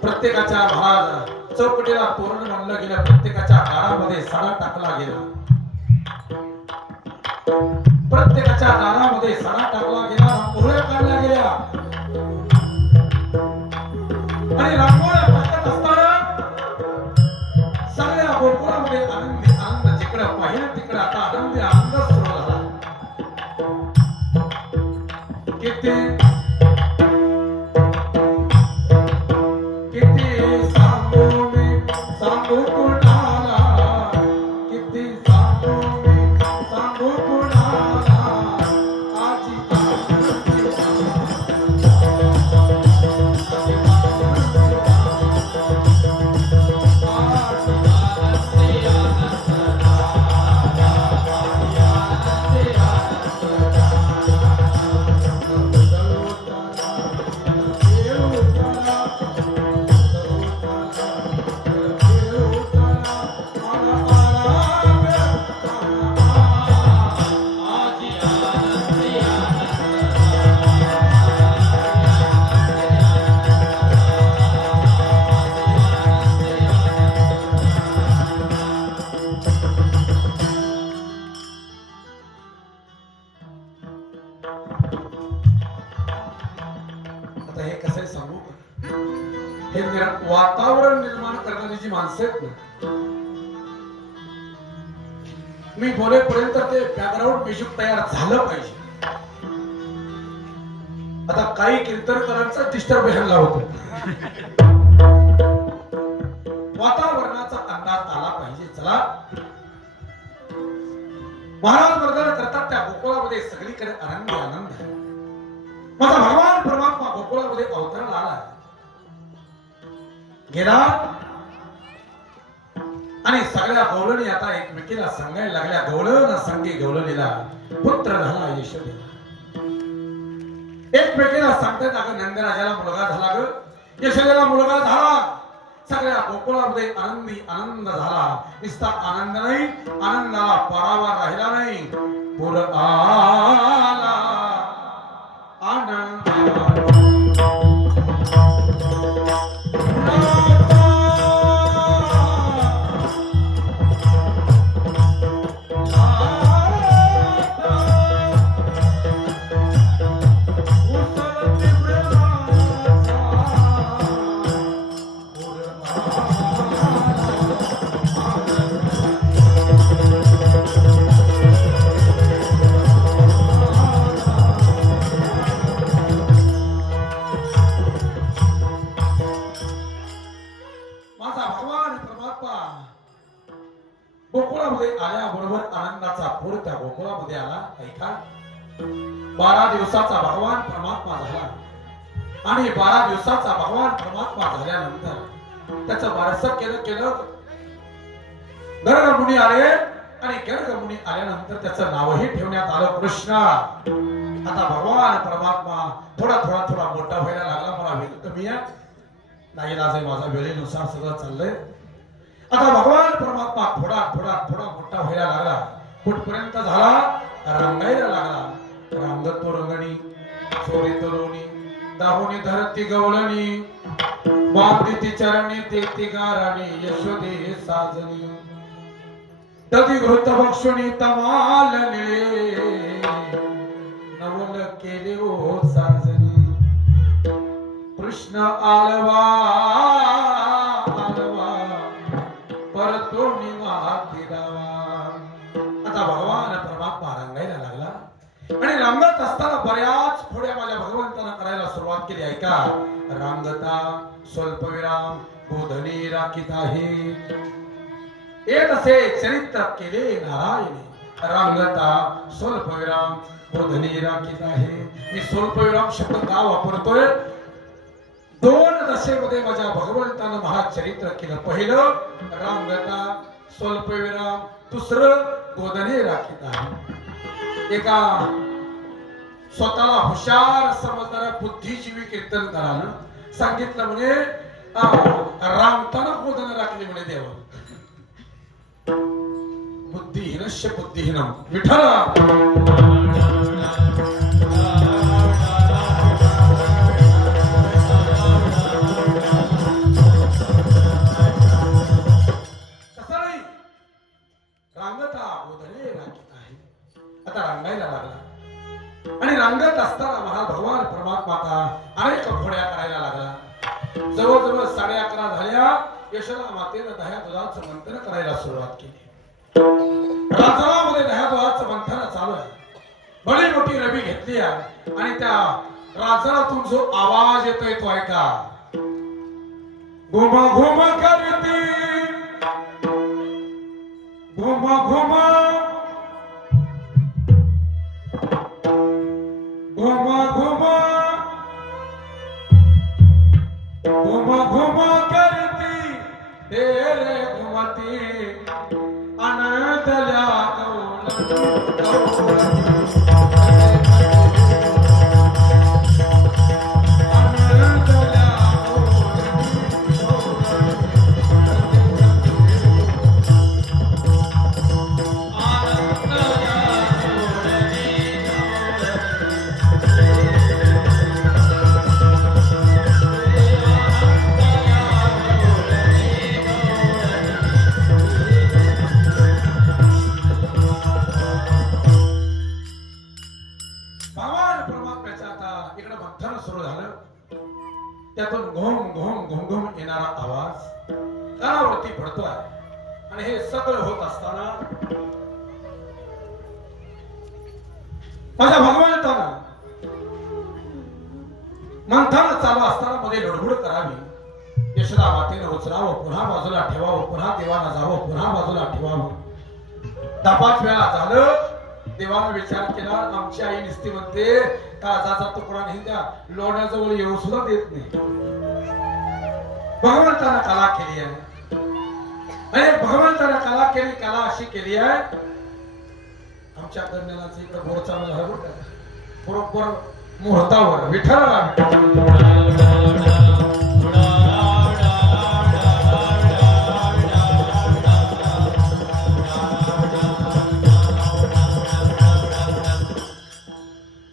प्रत्येकाच्या महाराज चौकटीला तोरण बांधलं गेलं. प्रत्येकाच्या दारामध्ये सडा टाकला गेला. प्रत्येकाच्या दारामध्ये सडा टाकला गेला. रांगोळ्या काढल्या गेल्या. आणि रांगोळ्या टाकत असताना सगळ्या गोकुळामध्ये आनंद जिकडं पाहिलं तिकडं आता आनंद सुरू झाला. किती सांगू कुणाला, किती सांगू कुणाला. आजी आता हे कसं सांगू, हे वातावरण निर्माण करणारी जी माणसं आहेत ना, मी बोलेपर्यंत ते बॅकग्राऊंड म्युझिक तयार झालं पाहिजे. आता काही कीर्तनकारांचा डिस्टर्ब व्हायला होतो. वातावरणाचा अंदाज आला पाहिजे. चला, महाराज वर्णन करतात त्या गोकुळामध्ये सगळीकडे आनंद आनंद आहे. माझा भगवान परमात्मा गोकुळामध्ये अवतरला आला गेला आणि सगळ्या गवळणी आता एकमेकीला सांगायला लागल्या, गवळण सांगे गवळणीला पुत्र झाला यशोदेला. एकमेकीला सांगतात अगं नंदराजाला मुलगा झाला, ग यशोदेला मुलगा झाला. सगळ्या गोकुळामध्ये आनंदी आनंद झाला. नुसता आनंद नाही, आनंदाला परावार राहिला नाही. पुर आला आनंद गोकुळामध्ये आल्याबरोबर आनंदाचा पूर त्या गोकुळामध्ये आला. ऐका, 12 दिवसाचा भगवान परमात्मा झाला आणि 12 दिवसाचा भगवान परमात्मा झाल्यानंतर त्याचं बारसं केलं. गर्ग मुनी आले आणि गर्ग मुनी आल्यानंतर त्याचं नावही ठेवण्यात आलं कृष्ण. आता भगवान परमात्मा थोडा मोठा व्हायला लागला. मला वेळ कमी आहे, नाही लाज आहे, माझा वेळेनुसार सगळं चाललंय. आता भगवान परमात्मा थोडा मोठा व्हायला लागला. कुठपर्यंत झाला? रंगायला लागला. रांगतो रंगणी, चोरी तरुणी, दाहुनी धरती गवळणी, बांधिती चरणी तेती गाराणी, यशोदे साजनी, दधी घृत भक्षुणी तमाल निळे, नवल केले ओ साजनी. कृष्ण आलवा परतो निवाती रावा. आता भगवान परमात्मा रंगायला लागला आणि रंगत असताना बऱ्याच खोड्या माझ्या भगवंतानं करायला सुरुवात केली. ऐका, रांगता स्वल्पविराम बोधनी राखीत आहे, एक असे चरित्र केले नारायणी. रांगता स्वल्पविराम बोधनी राखीत आहे. मी स्वल्पविराम शब्द का वापरतोय? 2 दशेमध्ये माझ्या भगवंतानं महाचरित्र केलं. पहिलं रांगता स्वल्पविराम, दुसरं बोधने राखीत आहे. एका स्वतःला हुशार समजणाऱ्या बुद्धिजीवी कीर्तनकारानं सांगितलं म्हणे, रामताना बोधन राखली म्हणे देवा. बुद्धिहीनस्य बुद्धिहीनम विठ्ठल. रंगायला लागला आणि रंगत असताना महाराज भगवान परमात्मा अनेक खोड्या करायला लागला. जवळजवळ 11:30 झाल्या. यशोदा मातेनं दह्या दुधाचं मंथन करायला सुरुवात केली. राजनामध्ये दह्या दुधाचं मंथन चालू आहे. बडी मोठी रवी घेतली आहे आणि त्या राजनातून जो आवाज येतोय तो ऐका. घुमा घुमा करती, घुमा घुमा घुमा घुमा घुमा घुमा करती तेरे घुमती अनदल्या त्यातून घोम घोम घोम घोम येणारा आवाज कानावरती पडतोय. आणि हे सगळं होत असताना माझ्या भगवंतानं मंथन चालू असताना मध्ये लडबड करावी. यशोदा मातेनं उचलावं, पुन्हा बाजूला ठेवावं, पुन्हा देवाला जावं, पुन्हा बाजूला ठेवावं. 10-5 वेळा झालं. देवानं विचार केला. आमची आई निस्ती म्हणते काळजाचा तुकडा नाही त्या लोण्याजवळ येऊ सुद्धा देत नाही. भगवंतानं कला केली आहे आणि भगवंतानं कला केली, कला अशी केली आहे. आमच्या कन्यालाच इकडे बोर चालू झाला बरं का, बरोबर मुहूर्तावर विठ्ठलाला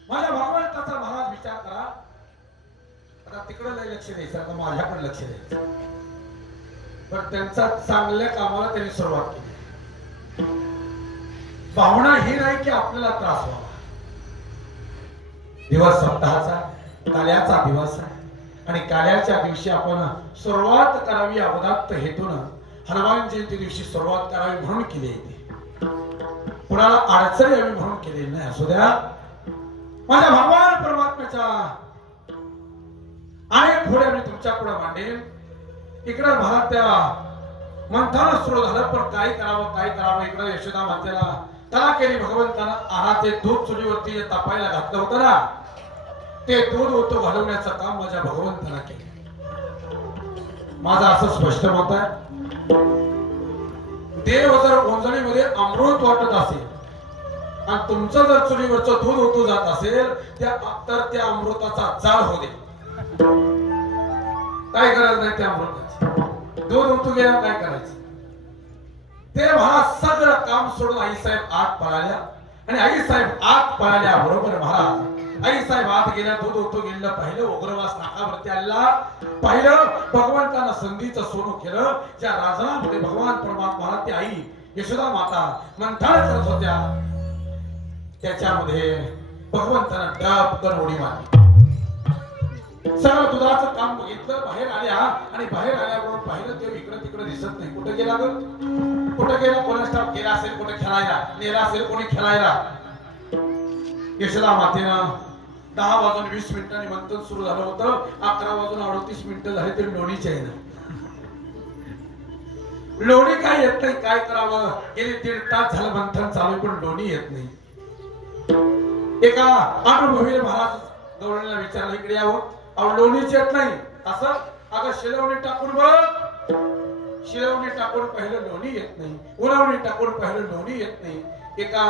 माझ्या भगवंताचा महाराज विचार करा. आता तिकडे नाही लक्ष द्यायचं, आता माझ्याकडे लक्ष द्यायचं. पण त्यांचा चांगल्या कामाला त्यांनी सुरुवात केली. भावना ही नाही की आपल्याला त्रास व्हावा. दिवस सप्ताहाचा काल्याचा दिवस आहे आणि काल्याच्या दिवशी आपण सुरुवात करावी अवदात्त हेतून हनुमान जयंती दिवशी सुरुवात करावी म्हणून केली आहे. कुणाला अडचण यावी म्हणून केलेली नाही. असू द्या, माझ्या भगवान परमात्म्याच्या अनेक घोड्या मी तुमच्या पुढे मांडेन. इकडे भारत त्या मंथन सुरू झालं, पण काय करावं इकडे यशोदा मातेला कला केली. भगवंतानं आहाते दूध चुलीवरती जे तापायला घातलं होतं ना, ते दूध ओतो घालवण्याचं काम माझ्या भगवंतानं केलं. माझं असं स्पष्ट मत आहे, देव जर ओंजळीमध्ये अमृत वाटत असेल आणि तुमचं जर चुलीवरचं दूध ओतू जात असेल तर त्या अमृताचा जाळ होऊ दे. काय गरज नाही त्या अमृताची. दूध ओतू गेला काय करायचं. ते महाराज सगळं काम सोडून आईसाहेब आत पळाल्या आणि आईसाहेब आत पळाल्या बरोबर महाराज आईसाहेब आत गेल्या. दूध ओतू गेलं पाहिलं, उग्रवास नाकावरती आला पाहिलं. भगवंतानं संधीचं सोनं केलं. ज्या राजनामध्ये भगवान परमात्मा ती आई यशोदा माता मंथन करत होत्या, त्याच्यामध्ये भगवंतानं डबकन उडी मारली. सगळं दुधाचं काम बघितलं, बाहेर आल्या आणि बाहेर आल्याबरोबर पाहिलं ते इकडे तिकडे दिसत नाही. कुठे गेला ग, कुठे गेला, कोणा स्टाफ गेला असेल, कुठे खेळायला नेला असेल, कोणी खेळायला. यशोदा मातेनं 10 वाजून 20 मिनिटांनी मंथन सुरू झालं होतं. 11 वाजून 38 मिनिटं झाली तरी लोणीच आहे ना. लोणी काय येत नाही, काय करावं. गेली 1.5 तास झालं मंथन चालू, पण लोणी येत नाही. एका अनुभवी महाराज गवळणीला विचारलं, इकडे यावं, अहो लोणीच येत नाही. असं अगं शिलवणी टाकून बघ. शिलवणी टाकून पाहिलं लोणी येत नाही, उलवणी टाकून पाहिलं लोणी येत नाही. एका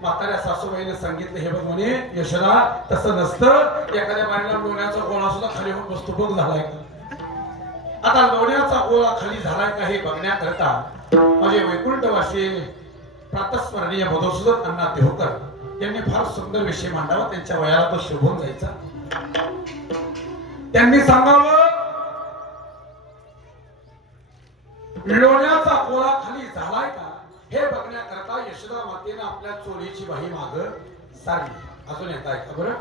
म्हाताऱ्या सासूबाईने सांगितलं, हे बघ म्हणे यशोदा, तसं नसतं. एखाद्या बाईला लोण्याचा गोळा सुद्धा खाली होऊन बसतो, बघ झालाय का. आता लोण्याचा गोळा खाली झालाय का हे बघण्याकरता माझे वैकुंठवासी प्रातस्मरणीय मधुसूदन अण्णा देवकर यांनी फार सुंदर विषय मांडावा. त्यांच्या वयाला तो शोभून जायचा. त्यांनी सांगावं, लोण्याचा गोळा खाली झालाय का हे बघण्याकरता यशोदा मातेने आपल्या चोलीची बाही माग सारली. अजून येत आहे का बरं.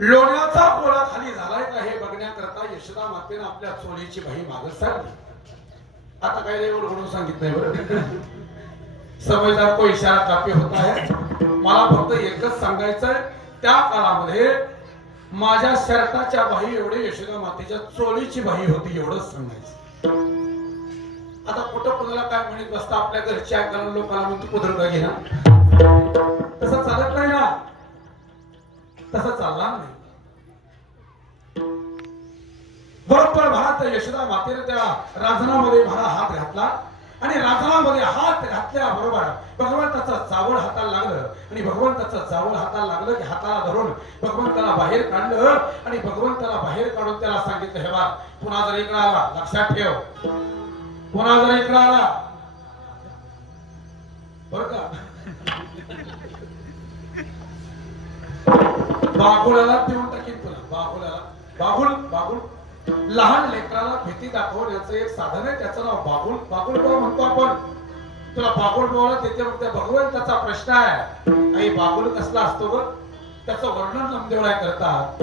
लोण्याचा गोळा खाली झालाय का हे बघण्याकरता यशोदा मातेने आपल्या चोलीची बाही माग सारली. आता काय एवढं म्हणून सांगितलंय बरं. समजदार को इशारा काफी होता है. मला फक्त एकच सांगायचंय, त्या काळामध्ये माझ्या शर्टाच्या बाही एवढे यशोदा मातेच्या चोलीची बाही होती, एवढंच सांगायचं. आता कुठं कोणाला काय म्हणत बसता, आपल्या घरच्या ऐकायला लोकांना म्हणतो कुदरता घे ना. तसं चालत नाही ना, तसं चालणार नाही. बरोबर भारत यशोदा मातेने त्या राजनामध्ये मला हात घातला आणि राजनामध्ये हात घातल्या बरोबर भगवंताचं जावळ हाताला लागलं आणि भगवंताचं जावळ हाताला लागलं की हाताला धरून भगवंताला बाहेर काढलं आणि भगवंताला बाहेर काढून त्याला सांगितलं, हे बा पुन्हा जर इकडे आला लक्षात ठेव, पुन्हा जर इकडे आला बर का, बागुलाला देऊन टाकीन तुला. बागुलाला बागुल बागुल लहान लेकराला भीती दाखवण्याचं एक साधन आहे, त्याचं नाव बागुल. बागुल बाबा म्हणतो आपण. तुला बागुल बाबाला देते म्हणते. भगवंताचा प्रश्न आहे, आई बागुल कसला असतो ग, त्याचं वर्णन नामदेवराय करतात.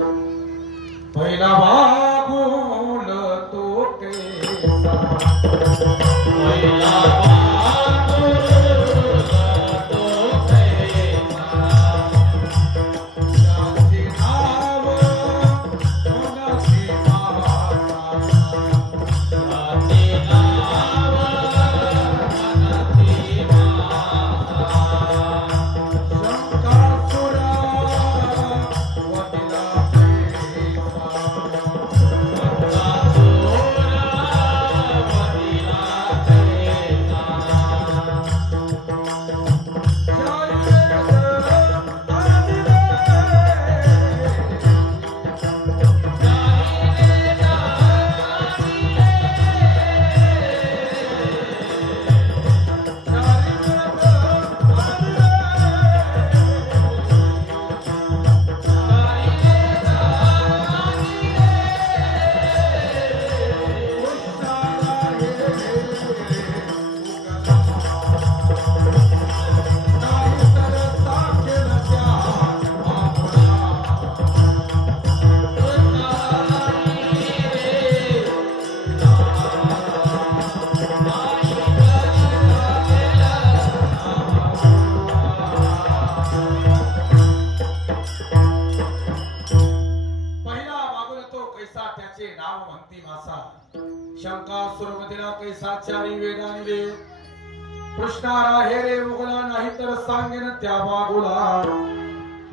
पहिला बागुल तो केसा, पहिला त्याचे नाव म्हणती मासा शंका सुरमतीला कैसाचारी वेदानिले कृष्णा राहे रे उगला नाही तर सांगेन त्या बागुला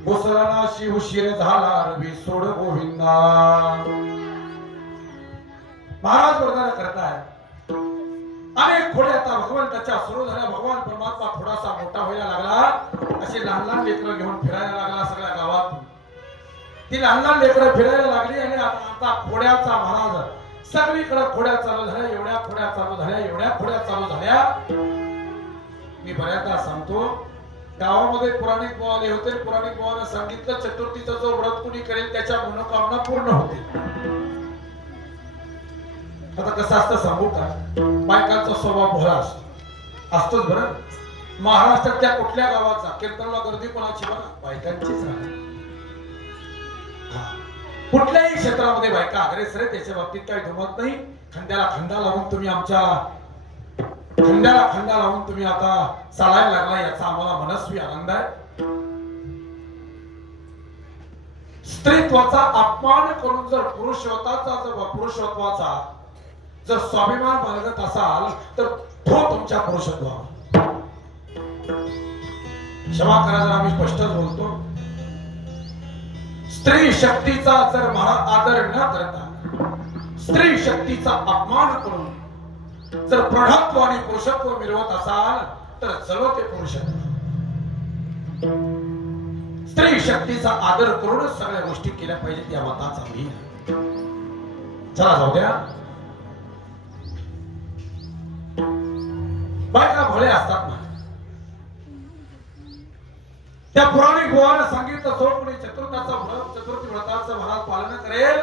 मुसलाना शिवशिर झाला रवी सोड गोविंदा. महाराज वर्णन करताय अनेक खोडे आता भगवंताच्या सुरू झाल्या. भगवान परमात्मा थोडासा मोठा व्हायला लागला, असे लहान लहान लेकरं घेऊन फिरायला लागला सगळ्या गावात. ती लहान लहान लेकरं फिरायला लागली आणि आता खोड्याचा महाराज सगळीकडे खोड्या चालू झाल्या, एवढ्या खोड्या चालू झाल्या, एवढ्या खोड्या चालू झाल्या. मी बऱ्याचदा सांगतो गावामध्ये पुराणिक बुवा आले होते. पुराणिक बुवाने सांगितलं चतुर्थीचा जो व्रत कुणी करेल त्याच्या मनोकामना पूर्ण होतील. आता कसं असतं सांगू का, बायकांचा स्वभाव भोळा असतोच बरं. महाराष्ट्रात त्या कुठल्या गावाचा कीर्तनला गर्दी कोणाची बघा, बायकांचीच राहते. कुठल्याही क्षेत्रामध्ये बायका अग्रेसर आहे, त्याच्या बाबतीत काही दुमत नाही. खंड्याला खंडा लावून तुम्ही आमच्या खंड्याला खंडा लावून तुम्ही आता चालायला लागला, याचा आम्हाला मनस्वी आनंद आहे. स्त्रीत्वाचा अपमान करून जर पुरुषत्वाचा जर स्वाभिमान बाळगत असाल तर तो तुमच्या पुरुषत्वावर. क्षमा करा जर आम्ही स्पष्टच बोलतो. स्त्री शक्तीचा जर आदर न करता स्त्री शक्तीचा अपमान करून जर प्रौढत्व आणि पुरुषत्व मिळवत असाल तर चलो ते पुरुषत्व. स्त्री शक्तीचा आदर करूनच सगळ्या गोष्टी केल्या पाहिजेत या मताचा मी. चला जाऊ द्या. बायका भोळे असतात ना, त्या पुराणिक बुवाने सांगितलं जो कोणी चतुर्थी व्रताचं महाराज पालन करेल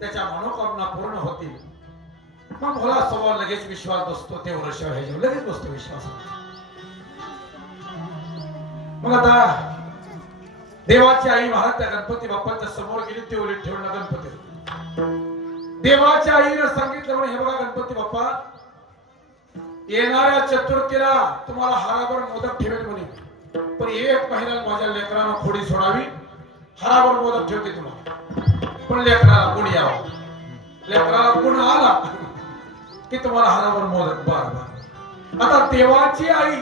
त्याच्या मनोकामना पूर्ण होतील. मग भोळा स्वभाव लगेच विश्वास बसतो, ते वर्ष लगेच बसतो विश्वास. मग आता देवाची आई महाराज त्या गणपती बाप्पाच्या समोर गेली, ती ओलीत ठेवून गणपती. देवाच्या आईने सांगितलं म्हणे, हे बघा गणपती बाप्पा, येणाऱ्या चतुर्थीला तुम्हाला हाराभर मोदक ठेवेल म्हणे, पण एक महिन्यात माझ्या लेकरांना खोडी सोडावी, हाराभर मोदक ठेवते तुम्हाला, पण लेकराला गुण यावं. लेकराला गुण आला की तुम्हाला हाराभर मोदक. बार आता देवाची आई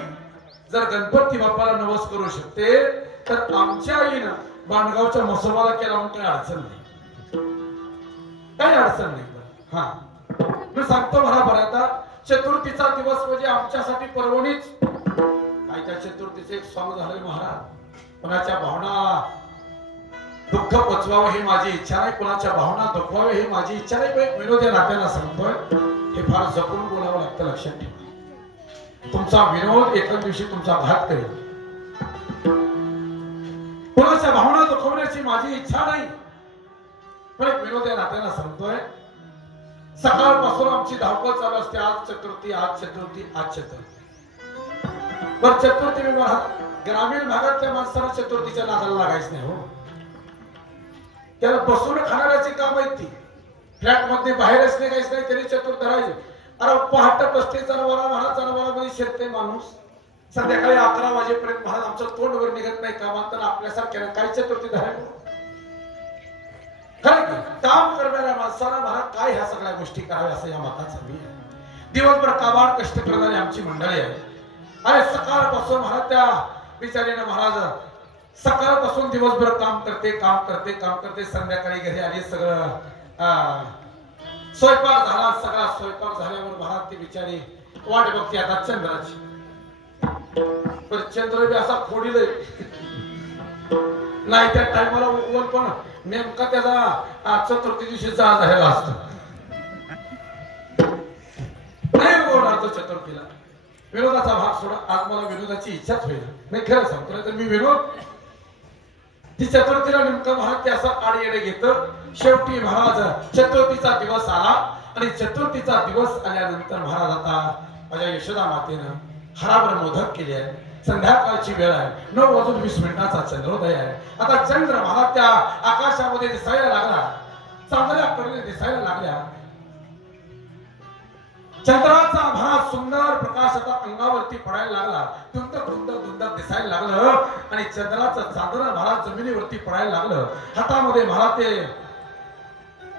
जर गणपती बाप्पाला नवस करू शकते तर आमच्या आईनं बांधगावच्या मसोबाला केला म्हणून काही अडचण नाही, काही अडचण नाही. हा मी सांगतो बरोबर. आता चतुर्थीचा दिवस म्हणजे आमच्यासाठी पर्वणीच. कायच्या चतुर्थीचे एक सॉंग झाले महाराज, कोणाच्या भावना दुःख पचवावं ही माझी इच्छा नाही, कोणाच्या भावना दुखवावे ही माझी इच्छा नाही. पण विनोद या नात्याला सांगतोय, हे फार जपून बोलावं लागतं, लक्षात ठेवा. तुमचा विनोद एका दिवशी तुमचा घात करेल. कोणाच्या भावना दुखवण्याची माझी इच्छा नाही, पण एक विनोद या नात्याला सांगतोय. सकाळपासून आमची धावपळ चालू असते, आज चतुर्थी, आज चतुर्थी, आज चतुर्थी. पण चतुर्थी ग्रामीण भागातल्या माणसाला चतुर्थीच्या नादाला लागायच नाही हो. त्याला बसून खाणाऱ्याची काम आहेत ती. फ्लॅट मध्ये बाहेरच निघायच नाही तरी चतुर्थ धरायचे. अरे पहाटे 35 जनावरांमध्ये शिरते माणूस, संध्याकाळी 11 वाजेपर्यंत महाराज आमचं तोंड वर निघत नाही कामांतर आपल्यासारख्या काय चतुर्थी धरायला. खरं काम करणाऱ्या माणसाला महाराज काय ह्या सगळ्या गोष्टी कराव्या असं या मताचा मी आहे. दिवसभर काबाड कष्ट करणारी आमची मंडळी आहे. अरे सकाळपासून महाराज त्या बिचारीने महाराज सकाळपासून दिवसभर काम करते, संध्याकाळी घरी आली, सगळं स्वयंपाक झाला. सगळा स्वयंपाक झाल्यावर महाराज ती बिचारी वाट बघते आता चंद्राची. पण चंद्र बी असा खोडील नाही, त्या टायमाला उगवण पण नेमका त्याचा चतुर्थी दिवशी जा झालेला असतो. नाही उगवणार तो चतुर्थीला. विनोदाचा भाग सोडा, आज मला विनोदाची इच्छाच होईल नाही. खरं सांगतो तर मी विनोद ती चतुर्थीला नेमकं महाराज ते असं आडयेडे घेत. शेवटी महाराज चतुर्थीचा दिवस आला आणि चतुर्थीचा दिवस आल्यानंतर महाराज आता माझ्या यशोदा मातेनं हराभर मोदक केले आहे. संध्याकाळची वेळ आहे, 9:20 चंद्रोदय आहे. आता चंद्र महाराज त्या आकाशामध्ये दिसायला लागला, चांदण्या कडे दिसायला लागल्या. चंद्राचा महाराज सुंदर प्रकाश आता अंगावरती पडायला लागला, धुंदर दिसायला लागलं आणि चंद्राचं चांदणं महाराज जमिनीवरती पडायला लागलं. हातामध्ये महाराज ते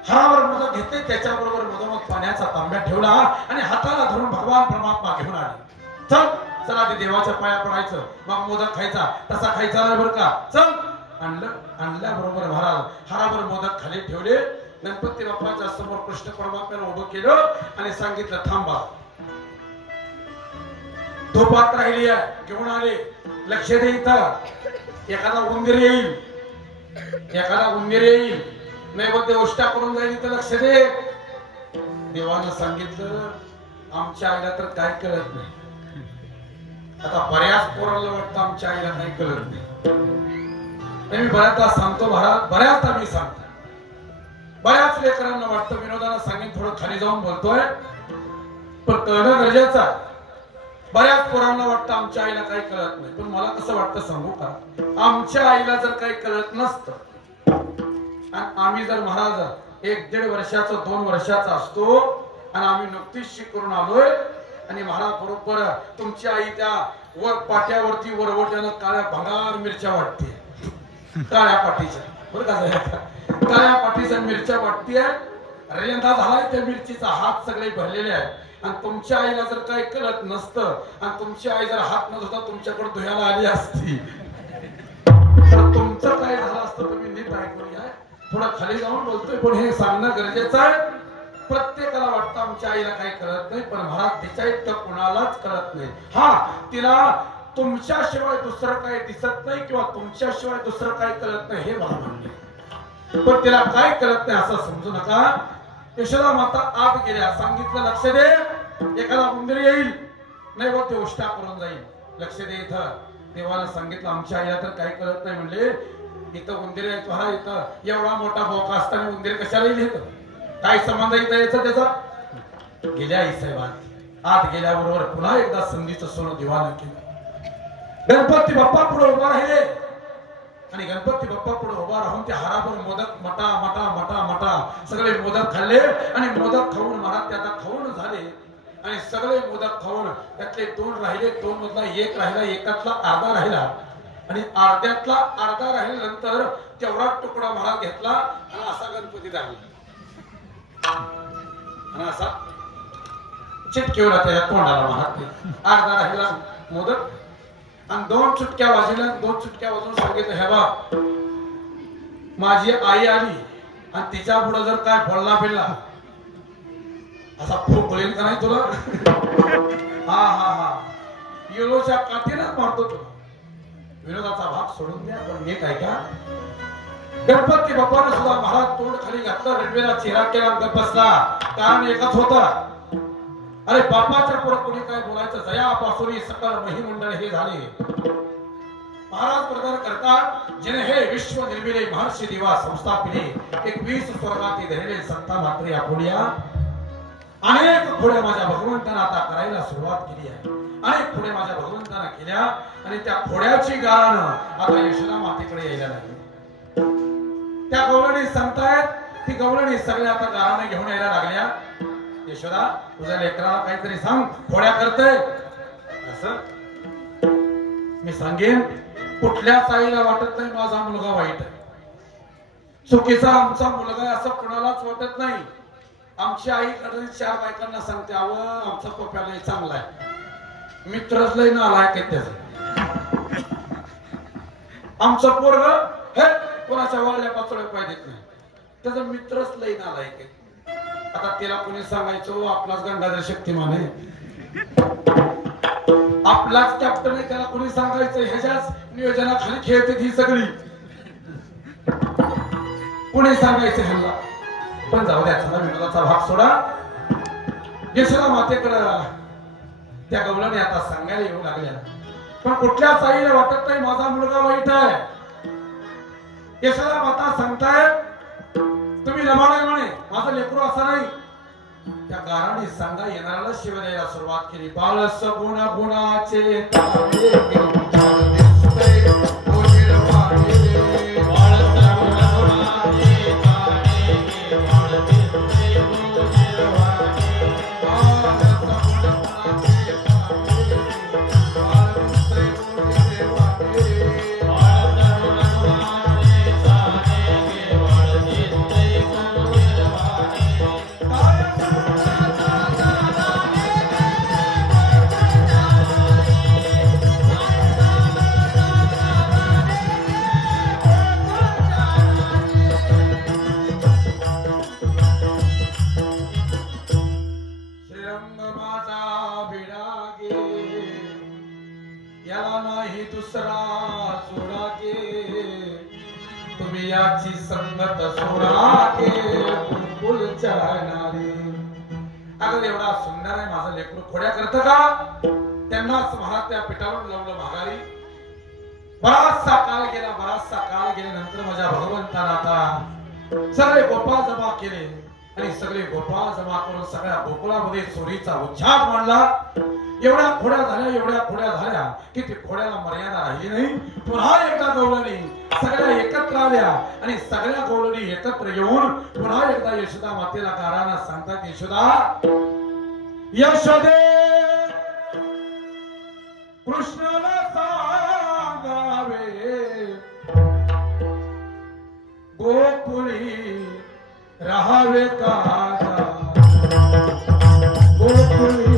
हारावर मोदक घेतले, त्याच्याबरोबर मधोमध पाण्याचा तांब्या ठेवला आणि हाताला धरून भगवान परमात्मा घेऊन आले. चल चला ते देवाच्या पाया पडायचं, मग मोदक खायचा, तसा खायचा नाही बरं का. चल आणल्याबरोबर महाराज हारावर मोदक खाली ठेवले. गणपती बाप्पाच्या समोर कृष्ण परमात्म्याला उभं केलं आणि सांगितलं थांबा. धोपात राहिली आहे, घेऊन आले. लक्ष दे, इथं एखादा उंदीर येईल, एखादा उंदीर येईल, नैवेद्य उष्टा करून जाईल, इथं लक्ष दे. देवानं सांगितलं आमच्या आईला तर काय कळत नाही. आता बऱ्याच पोराला वाटतं आमच्या आईला काही कळत नाही. मी बऱ्याचदा सांगतो महाराज, बऱ्याचदा मी सांगतो, बऱ्याच लेकरांना वाटतं विनोदाला सांगेन थोडं खाली जाऊन बोलतोय, पण कळणं गरजेचं आहे. बऱ्याच पोरांना वाटतं आमच्या आईला काही कळत नाही, पण मला कसं वाटतं सांगू का, आमच्या आईला जर काही कळत नसतं आणि आम्ही जर महाराज 1-1.5 वर्षाचा 2 वर्षाचा असतो आणि आम्ही नुकतीच शिकून आलोय आणि महाराज बरोबर तुमची आई त्या वर पाट्यावरती वरवट्यानं काळ्या भंगार मिरच्या वाटते, काळ्या पाटीच्या, बरं का, काळ्या पाटीच्या मिरच्या वाटते. रेंदा झालाय त्या मिरचीचा, हात सगळे भरलेले आहे. आणि तुमच्या आईला जर काही कळत नसतं आणि तुमची आई जर हात न धुता तुमच्याकडे धुयाला आली असती तर तुमचं काय झालं असतं तुम्ही नीट ऐकून घ्या. थोडं खाली जाऊन बोलतोय पण हे सांगणं गरजेचं आहे. प्रत्येकाला वाटतं आमच्या आईला काही कळत नाही, पण महाराज तिच्या इतकं कोणालाच कळत नाही. हा, तिला तुमच्याशिवाय दुसरं काही दिसत नाही किंवा तुमच्याशिवाय दुसरं काही कळत नाही हे मला म्हणणे, पण तिला काय कळत नाही असं समजू नका. यशोदा माता आत गेल्या, सांगितलं लक्ष दे, एखादा उंदीर येईल, नैवेद्य उष्टा करून जाईल, लक्ष दे. इथं देवाला सांगितलं आमच्या आईला तर काही कळत नाही. म्हणले इथं उंदीर आहे, तुला इथं एवढा मोठा बोका असताना उंदीर कशाला येईल, इथं काय संबंध इथं यायचा त्याचा. गेल्या आई साहेबात आत गेल्याबरोबर पुन्हा एकदा संधीचं सोनं दिवानं केलं. गणपती बाप्पा पुढे उभा राहिले आणि गणपती बाप्पा पुढे उभा राहून त्या हारावर मोदक मटा मटा मटा मटा सगळे मोदक खाल्ले आणि मोदक खाऊन महाराज ते आता खाऊन झाले आणि सगळे मोदक खाऊन त्यातले 2 राहिले, 2 मधला 1 राहिला, एकातला अर्धा राहिला आणि अर्ध्यातला अर्धा राहिल्यानंतर तेवढा तुकडा महाराज घेतला आणि असा गणपती धरला आणि असा चिटकेवला त्याच्या तोंडाला महाराज. अर्धा राहिला मोदक आणि 2 चुटक्या वाजल्या, 2 चुटक्या वाजून सांगितलं हे बा माझी आई आली आणि तिच्या पुढे जर काय बोलला बिलला असा फूक बोलेल का नाही तुला. हा हा हा, येलोच्या काठीनच मारतो तुला. विनोदाचा भाग सोडून द्या, पण नीट ऐका. गणपती बाप्पाने सुद्धा महाराज तोंड खाली घातलं, रेल्वेला चेहरा केला, गप्प बसला. कारण एकच होता, अरे बापाच्या पुढे कोणी काय बोलायचं, जयापासून सकल महिमंडळ हे झाले. महाराज प्रदान करतात, जिने हे विश्व निर्मिले महर्षी दिवा संस्थापिले, 21 स्वर्गाती धरले सत्ता मात्र आखोड्या. अनेक खोड्या माझ्या भगवंतानं आता करायला सुरुवात केली आहे. अनेक खोड्या माझ्या भगवंतानं केल्या आणि त्या खोड्याची गाळानं आता यशोदा मातेकडे यायला लागली. त्या गवळणी सांगतायत, ती गवळणी सगळ्या आता गाळानं घेऊन यायला लागल्या. यशोदा तुझ्या लेकराला काहीतरी सांग, खोड्या करतय असं. मी सांगेन कुठल्याच आईला वाटत नाही माझा मुलगा वाईट आहे, चुकीचा आमचा मुलगा आहे असं कुणालाच वाटत नाही. आमची आई कडे 4 बायकांना सांगते, अव आमचा पप्पा लय चांगला आहे, मित्रच लय नालायक आहे त्याचा. आमचं पोरग हे कोणाच्या वाळल्या पाचोळ्या पाय देत नाही, त्याचा मित्रच लय नालायक आहे. आता तिला कोणी सांगायचो आपलाच गंगाधर शक्तिमान आहे, आपलाच कॅप्टन आहे, त्याला कोणी सांगायचं ह्याच्याच नियोजनाखाली खेळते ही सगळी, कोणी सांगायचं ह्याला. पण जाऊ द्या, चला विनोदाचा भाग सोडा. यशोदा मातेकडं त्या गवळणी आता सांगायला येऊ लागल्या, पण कुठल्याच आईला वाटत नाही माझा मुलगा वाईट आहे. यशोदा माता सांगताय तुम्ही लबाड म्हणे, माझं लेकरू असं नाही. त्या गाराने सांगा येणाऱ्याला शिव द्यायला सुरुवात केली. बाळ सगुण गुणाचे तारे रंगत सोनाके गोकुळच्या नारी. अगं एवढा सुंदर आहे माझं लेकरू, खोड्या करतं का? त्यांनाच महाराज त्या पिठावरून लावलं माघारी. बराचसा काळ गेल्यानंतर माझ्या भगवंतानं आता सगळे गोपाळ जमा केले आणि सगळे गोपाळ जमा करून सगळ्या गोकुळामध्ये चोरीचा उच्छाद मांडला. एवढ्या खोड्या झाल्या की ती खोड्याला मर्यादा राहिली नाही. पुन्हा एकदा गवळणी सगळ्या एकत्र आल्या आणि सगळ्या गवळणी एकत्र येऊन पुन्हा एकदा यशोदा मातेला गाराना सांगतात, यशोदे कृष्णाला सांगावे गोकुळी राहावे का, गोकुळी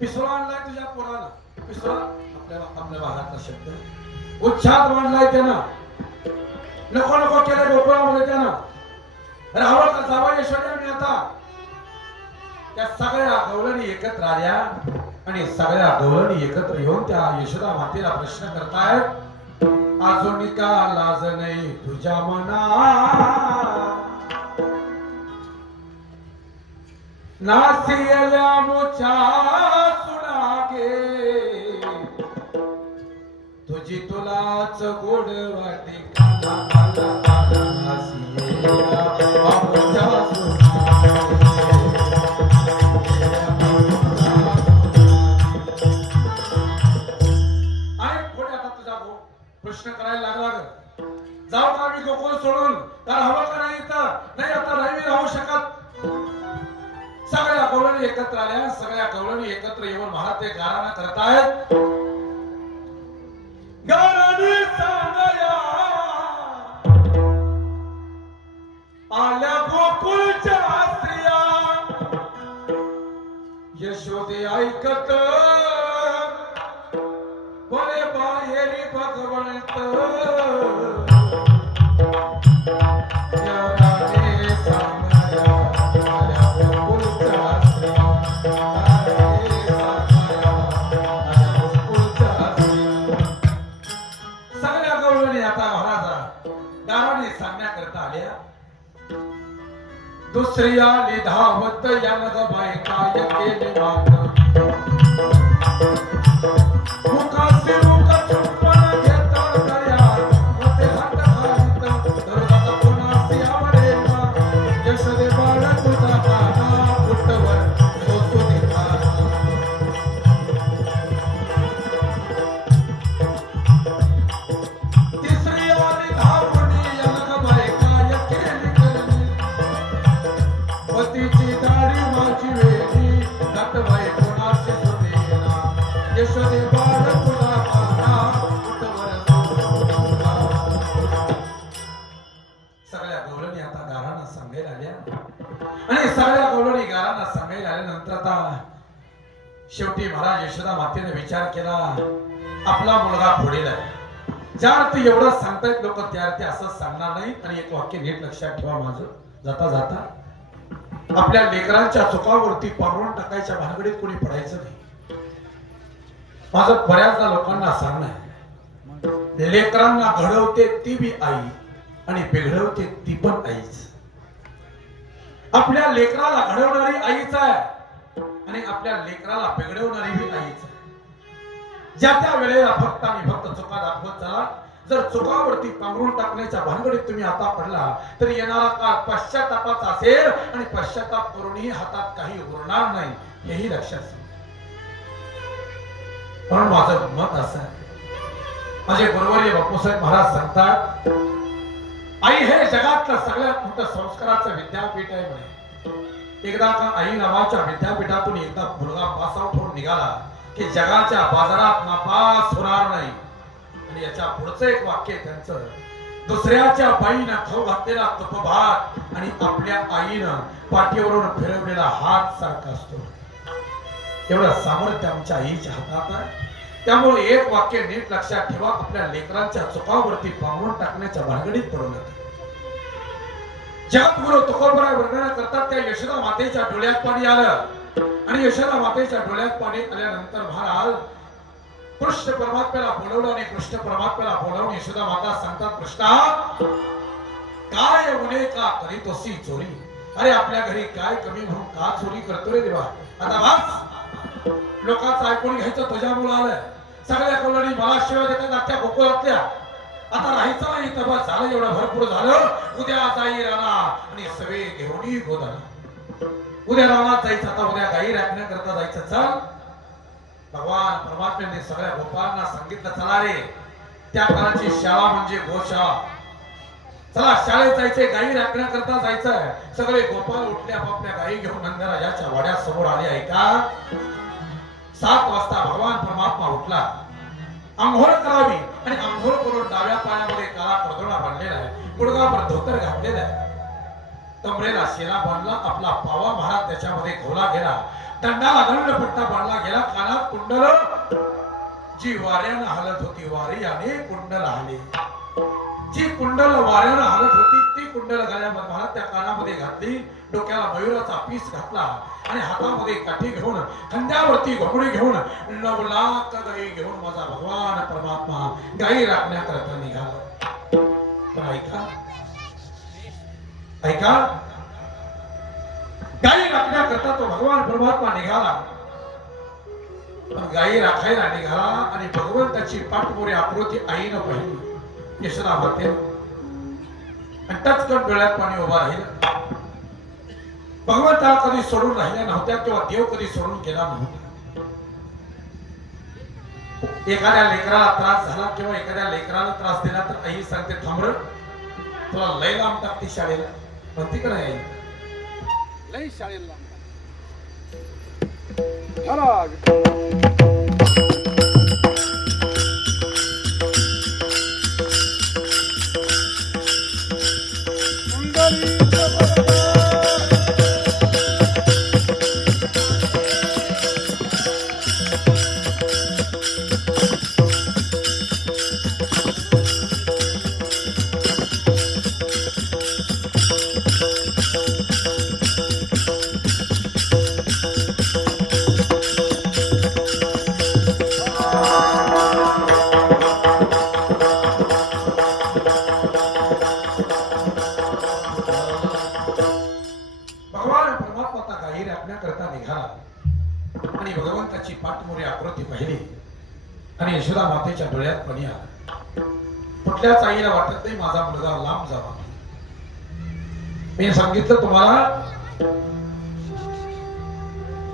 पिसोळा आणलाय तुझ्या पोराला. पिसोळा आपल्या भागातला शब्द. उच्छाद मांडलाय त्यानं, नको केलं गोकुळामध्ये त्यानं. रावण का जावा यशोदा मी आता. त्या सगळ्या गवळणी एकत्र आल्या आणि सगळ्या गवळणी एकत्र येऊन त्या यशोदा मातेला प्रश्न करतायत, अजून का लाज नाही तुझ्या मना, नासियल्या मुच्या सुनागे, तुझी तुलाच गोड वाटे काला काला काला, नासियल्या मुच्या सुनागे. आणि पुढे आता तुझा प्रश्न करायला लागला ग. जाऊ का मी गोकुळ सोडून? तर हवं का नाही इथं? नाही आता नाही राहू शकत. सगळ्या गवळणी एकत्र आल्या, सगळ्या गवळणी एकत्र येऊन महाराज ते गाराणा करतायत. गाराणी सांगया आल्या गोकुळच्या स्त्रिया, यशोदे ऐकत बोले बाहेरी भगवंत. दुसरी आली धावत यानग बायका केले मात, मुखासी मुख चुंबन घेता दया, मते हात घालीत दरवाजा कोणासी आवडे मा, यशोदे बाळ तुझा काना कुटवर सोसू देता. तिसरी आली धावणी यानग बायका केली करणी, पतीची दाढी माझी वेली नटवाय कोणाची सुनेना, यशोदे बाळ तुझा काना कुटवर सोसू देता. सगळ्या गवळणी आता गाराणा सांगायला आल्या आणि सगळ्या गवळणी गाराणा सांगायला आल्यानंतर आता शेवटी महाराज यशोदा मातेने विचार केला, आपला मुलगा घोडीला आहे. ज्या अर्थी एवढं सांगतायत लोक त्या अर्थी असं सांगणार नाही. आणि एक वाक्य नीट लक्षात ठेवा माझं, जाता जाता आपल्या लेकरांच्या चुकावरती पांघरून टाकायच्या भानगडीत कोणी पडायचं नाही. माझं बऱ्याचदा लोकांना सांगणं आहे, लेकरांना घडवते ती बी आई आणि बिघडवते ती पण आईच. आपल्या लेकराला घडवणारी आईच आहे आणि आपल्या लेकराला बिघडवणारी बी आईच आहे. ज्या त्या वेळेला फक्त आणि फक्त चुका दाखवत चला. जर चुकावरती पांघरून टाकण्याच्या भानगडीत तुम्ही आता पडला तर येणारा काळ पश्चातापाचा असेल आणि पश्चाताप करूनही हातात काही उरणार नाही, हेही लक्षात घ्या. पण माझं मत असं आहे, माझे गुरुवर्य बापूसाहेब महाराज सांगतात, आई हे जगातलं सगळ्यात मोठं संस्काराचं विद्यापीठ आहे म्हणे. एकदा का आई नावाच्या विद्यापीठातून एकदा मुलगा पास आउट होऊन निघाला की जगाच्या बाजारात नापास होणार नाही. आणि याच्या पुढचं एक वाक्य त्यांचं, दुसऱ्याच्या बाईनं खाऊ घातलेला तुप भात आणि आपल्या आईनं पाठीवरून फिरवलेला हात सारखा असतो. एवढं सामर्थ्य आमच्या आईच्या हातात आहे. त्यामुळे एक वाक्य नीट लक्षात ठेवा, आपल्या लेकरांच्या चुकावरती पांघरून टाकण्याच्या भानगडीत पडू नका. जगद्गुरु तुकोबराय वर्णन करतात, त्या यशोदा मातेच्या डोळ्यात पाणी आलं आणि यशोदा मातेच्या डोळ्यात पाणी आल्यानंतर महाराज कृष्ण परमात्म्याला बोलवलं आणि कृष्ण परमात्म्याला बोलावून यशोदा माता सांगतात, कृष्णा काय गुन्हे का करीतोसी चोरी? अरे आपल्या घरी काय कमी म्हणून का चोरी करतो रे देवा? आता बस लोकांचं ऐकून घ्यायचं तुझ्यामुळे आलं. सगळ्या कवळणी मला शिवाय देतात आत्या गोकुळातल्या. आता राहायचं नाही तर बस झालं, एवढं भरपूर झालं. उद्या जाई राणा आणि सवे घेऊन गोदाना. उद्या रानात जायचं, आता उद्या गाई राखण्याकरता जायचं. चल, भगवान परमात्म्याने सगळ्या गोपाळांना सांगितलं, चला रे, त्या काळाची शाळा म्हणजे गोशाळा. चला शाळेत जायचे, गाई राखण्याकरता जायचं. सगळे गोपाळ उठले, आपापल्या गाई घेऊन नंदराजाच्या वाड्यासमोर आले. ऐका, 7 वाजता भगवान परमात्मा उठला, आंघोळ करावी आणि आंघोळ करून डाव्या पायामध्ये काळा पडदोडा बांधलेला आहे, गुडघावर धोतर घातलेला आहे, कमरेला शेला बांधला, आपला पावा महाराज त्याच्यामध्ये खोला गेला, दंडाला दंडपट्टा बांधला गेला, कानात कुंडल, जी वाऱ्यानं हलत होती वारी आणि कुंडल हले. जी कुंडल वाऱ्यानं हलत होती ती कुंडल गळ्यामध्ये महाराज त्या कानामध्ये घातली, डोक्याला मयुराचा पीस घातला आणि हातामध्ये काठी घेऊन, खांद्यावरती घोंगडी घेऊन, 9 लाख गाई घेऊन माझा भगवान परमात्मा गाई राखण्याकरता निघाला. पण ऐका, ऐका, गाई राखण्याकरता तो भगवान परमात्मा निघाला. पण गाई राखायला निघाला आणि भगवंताची पाठमोरी आकृती आईनं पाहिली, यशोदा माते, आणि टचकन डोळ्यात पाणी उभा राहिलं. भगवंताला कधी सोडून राहिल्या नव्हत्या किंवा देव कधी सोडून गेला नव्हता. एखाद्या लेकराला त्रास झाला किंवा एखाद्या लेकराला त्रास दिला तर आई सांगते, थांब रे, तुला लय लांब टाकते शाळेला. म्हणती का नाही, लय शाळेला आणि भगवंताची पाठमोरी आकृती पाहिली आणि यशोदा मातेच्या डोळ्यात पाणी आलं. कुठल्याच आईला वाटत नाही माझा मुलगा लांब जावा. मी सांगितलं तुम्हाला,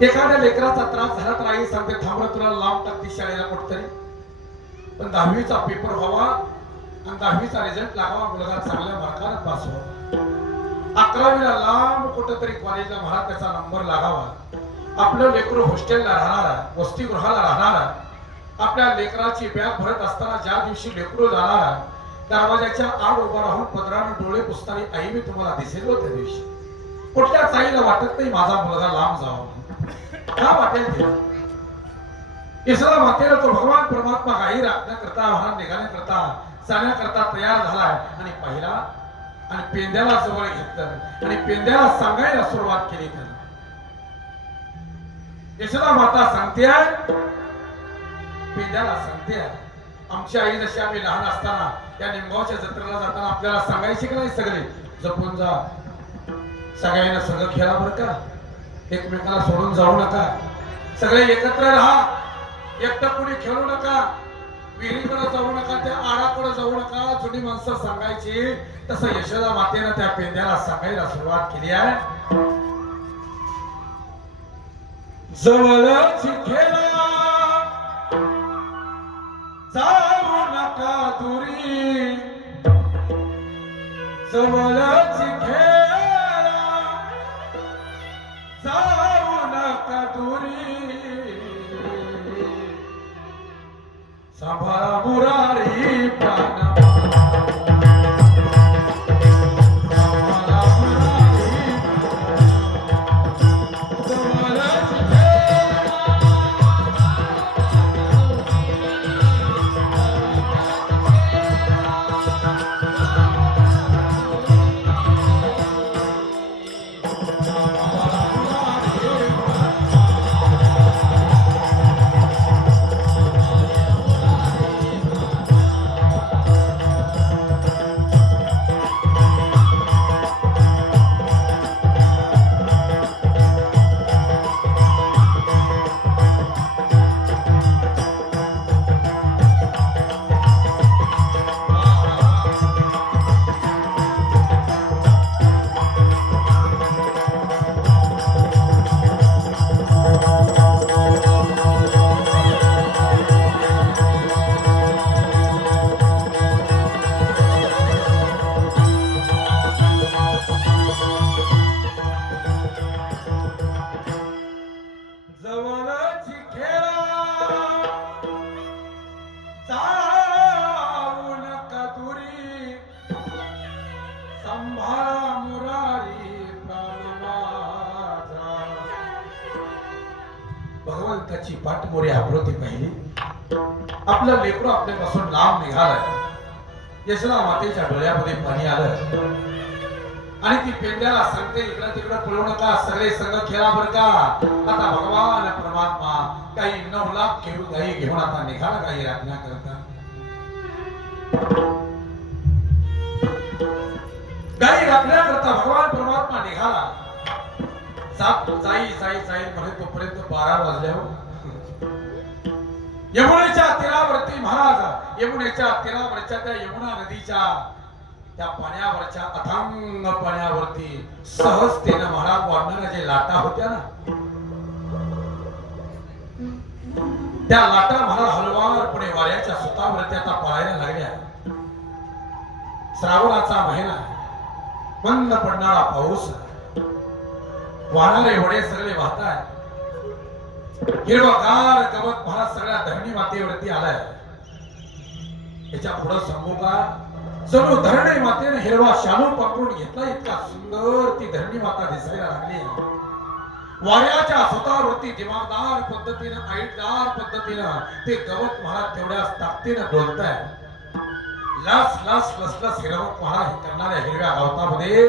एखाद्या लेकराचा त्रास झाला तर आई सांगते, थांबा, तुला लांब टाकते शाळेला कुठतरी. पण 10वीचा पेपर व्हावा आणि 10वीचा रिझल्ट लागावा, मुलगा चांगल्या मार्काने पास व्हावा, 11वीला लांब कुठेतरी कॉलेजला महाराज त्याचा नंबर लागावा. आपलं लेकरू हॉस्टेलला राहणारा, वसतिगृहाला राहणारा, आपल्या लेकराची बॅग भरत असताना ज्या दिवशी लेकरू जाणारा, दरवाजाच्या आड उभा राहून पदराने डोळे पुसणारी आई मी तुम्हाला दिसेल त्या दिवशी. कुठल्याच आईला वाटत नाही माझा मुलगा लांब जावा. का वाटेल तिला? यशोदा मातेला तो भगवान परमात्मा गाई राखण्याकरता, महाराज निघाल्याकरता, जाण्याकरता तयार झालाय आणि पाहिला आणि पेंद्याला जवळ घेतलं आणि पेंद्याला सांगायला सुरुवात केली. त्याने यशोदा माता सांगते, पेंद्याला सांगते, आमची आई जशी आम्ही लहान असताना त्या निमगावच्या जत्रेला जाताना आपल्याला सांगायची की नाही, सगळे जपून जा, सगळ्यांना सगळं खेळा बरं का, एकमेकाला सोडून जाऊ नका, सगळे एकत्र राहा, एकटं कुणी खेळू नका, विहिरीकडे जाऊ नका, त्या आडाकडे जाऊ नका, जुनी माणसं सांगायची. तसं यशोदा मातेनं त्या पेंद्याला सांगायला सुरुवात केली आहे. जवळच खेळा, जाऊ नका दुरी, जवळच खेळा, जाऊ नका दुरी सांभाळा मुरारी प्राण भगवंताची पाठमोरी आकृती पाहिली. आपलं लेकरू आपल्यापासून लांब निघालं. यशोदा मातेच्या डोळ्यामध्ये पाणी आलं आणि ती पेंड्याला सांगते इकडं तिकडं पळू नका, सगळे संग खेळा बर का. आता भगवान परमात्मा काही 9 लाख गाई घेऊन आता निघाला गाई राखण्याकरता. गाई राखण्याकरता भगवान परमात्मा निघाला. जाई म्हणे तोपर्यंत 12 वाजल्यावर यमुनेच्या तीरावरती महाराज यमुनेच्या तीरावरच्या त्या यमुना नदीच्या त्या पाण्यावरच्या अथांग पाण्यावरती सहजतेने महाराज वाढणाऱ्या जे लाटा होत्या ना, त्या लाटा महाराज हलवारपणे वाऱ्याच्या सुतावरती आता पळायला लागल्या. श्रावणाचा महिना, बंद पडणारा पाऊस, वाहणारे होडे सगळे वाहताय. हिरवगार गवत महाराज सगळ्या धरणी मातेवरती आलाय. याच्या पुढे सांगू का, सर्व धरणी मातेने हिरवा शालू पकडून घेतला. इतका सुंदर ती धरणी माता दिसायला लागली. वाऱ्याच्या सुतावरती दिमागदार पद्धतीने ऐटदार पद्धतीने ते गवत महाराज तेवढ्याच ताकदीने डोलताय. लस लस लस लस हिरवत महाराज करणाऱ्या हिरव्या गवतामध्ये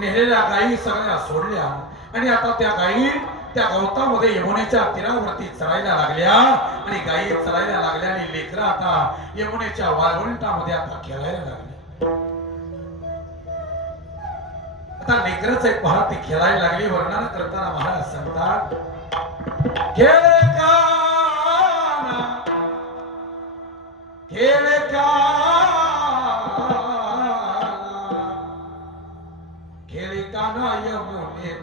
नेलेल्या गायी सगळ्या सोडल्या आणि आता त्या गायी त्या गवतामध्ये यमुनेच्या तीरावरती चरायला लागल्या. आणि गायी चरायला लागल्या आणि लेकरं आता यमुनेच्या वाळवंटामध्ये आता खेळायला लागले. आता लेकरच एक महाराज ती खेळायला लागली. वर्णन करताना महाराज सांगतात, खेळ काना यमुनेत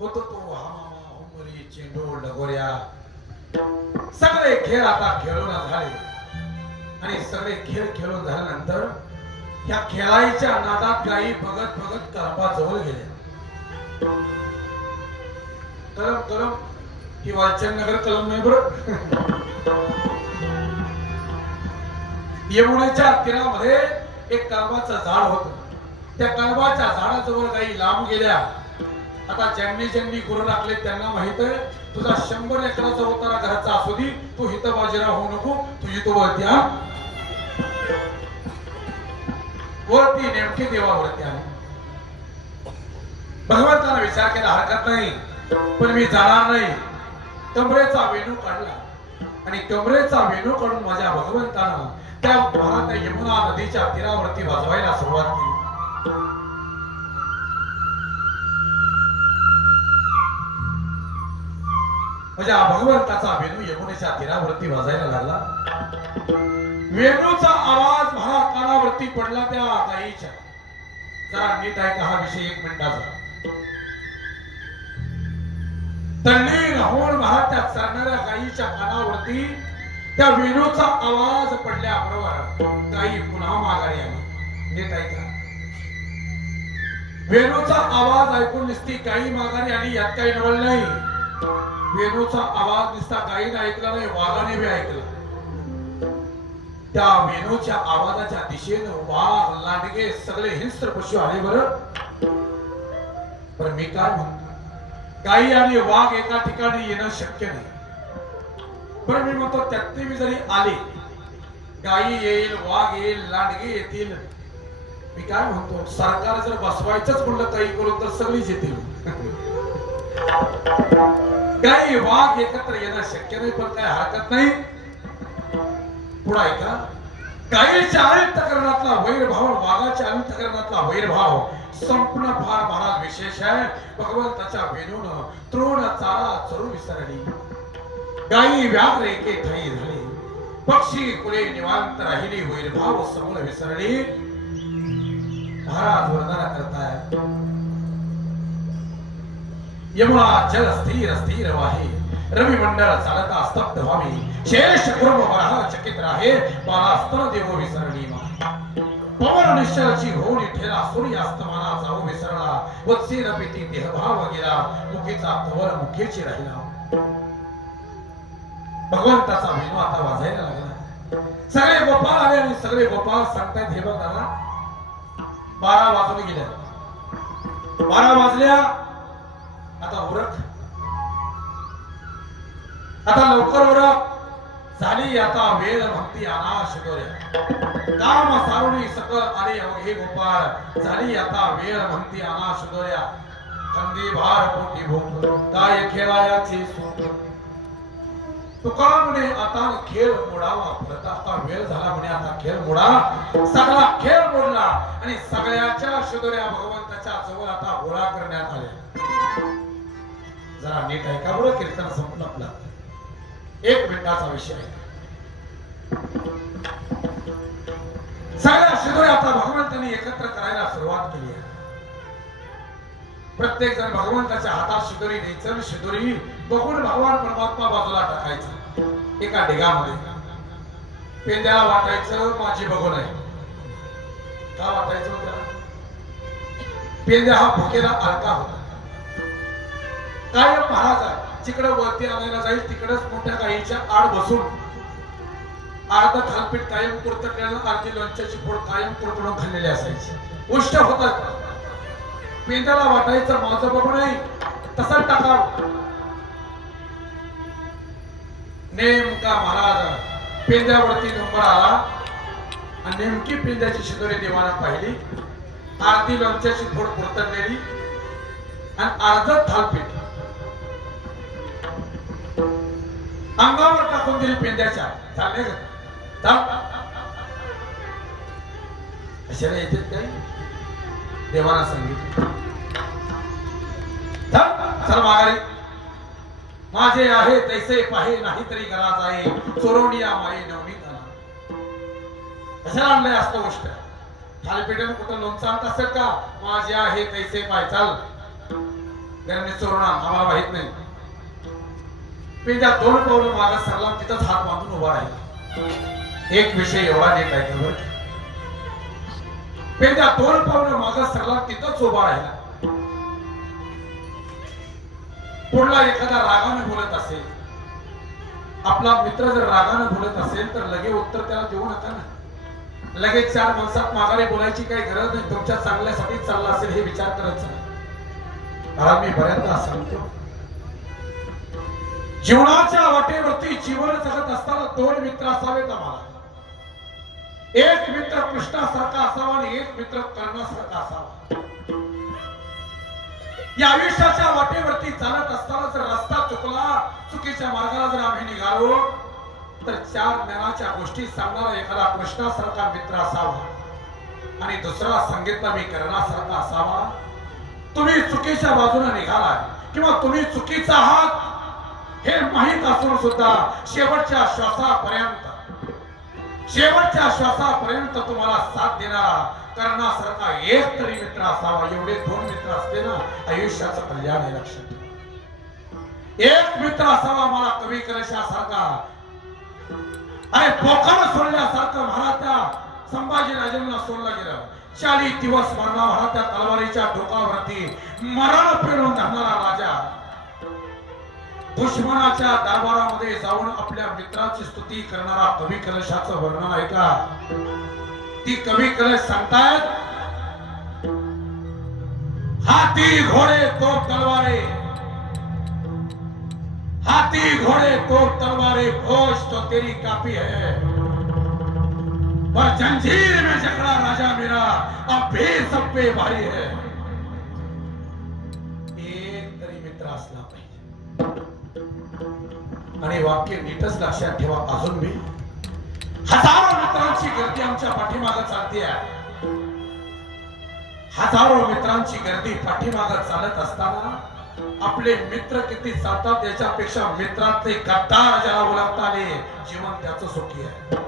होतो तो हामामा हुमरी चेंडू लगोऱ्या सगळे खेळ आता खेळून झाले आणि सगळे खेळ खेळून झाल्यानंतर या खेळाईच्या नादात गायी बघत बघत कळंबा जवळ गेल्या. कलम कलम ही वालचंदनगर कलम नाही बरं. यमुनेच्या तीरामध्ये एक कळंबाचं झाड होतं. त्या कळंबाच्या झाडाजवळ गायी लांब गेल्या. आता ज्यांनी ज्यांनी गुरु राखले त्यांना माहित आहे तुझा 100 एकराचा उतारा घराचा असू दे, तू हित बाजीराव होऊ नको, तुझी तो वरती आ वरती नेमके देवावरती आहे. भगवंताने विचार केला हरकत नाही पण मी जाणार नाही. कमरेचा वेणू काढला आणि कमरेचा वेणू काढून माझ्या भगवंतानं त्या महाराज यमुना नदीच्या तीरावरती वाजवायला सुरुवात केली. माझ्या भगवंताचा वेणू यमुनेच्या तीरावरती वाजायला लागला. वेणूचा आवाज महाराज कानावरती पडला त्या गायीच्या. जरा नीट ऐका हा विषय 1 मिनिटाचा. तल्लीन होऊन महाराज त्या चरणाऱ्या गायीच्या कानावरती त्या वेणूचा आवाज पडल्याबरोबर गायी पुन्हा माघारी आली. नीट ऐका. वेणूचा आवाज ऐकून नुसती गायी माघारी आली यात काही नवल नाही. वेणूचा आवाज नुसता गायीने ऐकला नाही, वाघाने बी ऐकला. त्या वेणूच्या आवाजाच्या दिशेने वाघ, लांडगे सगळे हिंस्र पशु आले बरं. पण मी काय म्हणतो गायी आणि वाघ एका ठिकाणी येणं शक्य नाही. पण मी म्हणतो त्यातली मी जरी आले, गायी येईल, वाघ येईल, लांडगे येतील, मी काय म्हणतो सरकार जर बसवायचंच म्हणलं काही करून तर सगळीच येतील. गायी वाघ एकत्र येणं शक्य नाही पण काय हरकत नाही. पुढे ऐका. गायीच्या अंतःकरणातला वैरभाव, वाघाच्या अंतःकरणातला वैरभाव संपूर्ण फार महाराज विशेष आहे. भगवंताच्या वेणून तृण चारा चरू विसरली. गायी व्याघ्र एके ठाई झाली. पक्षी कुले निवांत राहिली. वैरभाव समूळ विसरली. महाराज वर्णन करताय. यमुना जल स्थिर स्थिर वाहे. रवी मंडळ चालता स्तब्ध व्हावी. शेष कुर्म वराह चकित राहे. बालास्तन देवो विसरली. पवन निश्चलची होऊन ठेला. सूर्यास्तमाना जाऊ विसरला. वत्सीन पिती देहभाव गेला. मुखीचा तवर मुखीची राहिला. भगवंताचा वेणू आता वाजायला लागला. सगळे गोपाळ आले आणि सगळे गोपाळ सांगतायत हे बघा 12 वाजून गेल्या. 12 वाजल्या. आता उरक, आता लवकर उरक. झाली आता वेळ भक्ती अनाश गोऱ्या. काम सारुणी सकल आले अवघे गोपाळ. झाली आता वेळ भक्ती अनाश गोऱ्या. कंदी भार पोटी भोग काय खेळायाची सूट. तुका म्हणे आता खेळ मोडावा. परत आता वेळ झाला म्हणे आता खेळ मोडा. सगळा खेळ मोडला आणि सगळ्याच्या शिदोऱ्या भगवंताच्या जवळ आता गोळा करण्यात आल्या. जरा नीट ऐका बरं. कीर्तन संपलं आपला. 1 मिनिटाचा विषय आहे. सगळ्या शिदोऱ्या आता भगवंतांनी एकत्र करायला सुरुवात केली आहे. प्रत्येक जण भगवंताच्या हातात शिदोरी द्यायचं. शिदोरी बघून भगवान परमात्मा बाजूला टाकायचा. एका ढिगामध्ये पेंद्याला वाटायचं माझी बघून आहे. का वाटायचं त्याला? पेंद्या हा भुकेला अलका होता. कायम महाराज जिकडे वरती आणायला जाईल तिकडेच मोठ्या गायीच्या आड बसून अर्धा थालपीठ कायम कुरतडल्यानं अर्धी लोणच्याची फोड कायम कुरतडून खाल्लेली असायची. उष्ट होतात. पेंद्याला वाटायचं माझं बघू नाही तसं टाकाव. नेमका महाराज पेंद्यावरती नंबर आला आणि नेमकी पेंद्याची शिदोरी देवानं पाहिली. अर्धी लोणच्याची फोड कुरतडलेली आणि अर्ध थालपीठ अंगावर टाकून दिली पेंद्याच्या. चालले अशाला येतात काही देवाना सांगितलं चल माघारी. माझे आहे तैसे पाहे नाही तरी घरात आहे. चोरवणिया माई नवनीत कशाला आणलंय असतं गोष्ट. थालीपीठाने कुठं लोणचं आणत असेल का? माझे आहे तैसे पाय. चाल त्यांनी चोरून आम्हाला माहित नाही. पेंद्या 2 पावलं मागे सरला, तिथंच हात बांधून उभा राहिला. एक विषय एवढा नीट आहे बरं. पेंद्या 2 पावलं मागे सरला, तिथंच उभा राहिला. पुढला एखादा रागाने बोलत असेल, आपला मित्र जर रागाने बोलत असेल तर लगेच उत्तर त्याला देऊ नका ना. लगेच 4 माणसात माघारी बोलायची काही गरज नाही. तुमच्या चांगल्यासाठीच चालला असेल हे विचार करत चला. कारण मी बऱ्याचदा सांगतो, जीवनाच्या वाटेवरती जीवन जगत असताना 2 मित्र असावेत आम्हाला. एक मित्र कृष्णासारखा असावा आणि एक मित्र कर्णासारखा असावा. या आयुष्याच्या वाटेवरती चालत असताना जर रस्ता चुकला, चुकीच्या मार्गाला जर आम्ही निघालो तर 4 ज्ञानाच्या गोष्टी सांगणारा एखादा कृष्णासारखा मित्र असावा आणि दुसरा सांगितला मी कर्णासारखा असावा. तुम्ही चुकीच्या बाजूने निघाला किंवा तुम्ही चुकीचा आहात हे माहित असून सुद्धा शेवटच्या श्वासापर्यंत तुम्हाला साथ देणारा कर्णासारखा एक तरी मित्र असावा. एवढे 2 मित्र असते ना, आयुष्याचं कल्याण हे लक्षात ठेवा. एक मित्र असावा मला कवी कलशासारखा, अरे पोखर सोडल्यासारखं महाराजा संभाजीराजांना सोडलं गेलं. 40 दिवस मरला महाराजा तलवारीच्या डोकावरती मरण पेरून धरणारा राजा, दुश्मनाच्या दरबारामध्ये जाऊन आपल्या मित्राची स्तुती करणारा कवी कलशाचं वर्णन आहे का? ती कवी कलश सांगतायत, हाथी घोड़े तो तलवारे, हाथी घोड़े तो तलवारे, फौज तो तेरी काफी है, पर जंजीर में जकड़ा राजा मेरा अब भी सब पे भारी है. एक तरी मित्र असला पाहिजे. आणि वाक्य नीटच लक्षात ठेवा. अजून मी हजारो मित्रांची गर्दी आमच्या पाठीमागे चालते आहे. हजारो मित्रांची गर्दी पाठीमागे चालत असताना आपले मित्र किती चालतात याच्यापेक्षा मित्रातले गद्दार ज्याला ओळखता आले जीवन त्याचं सुखी आहे.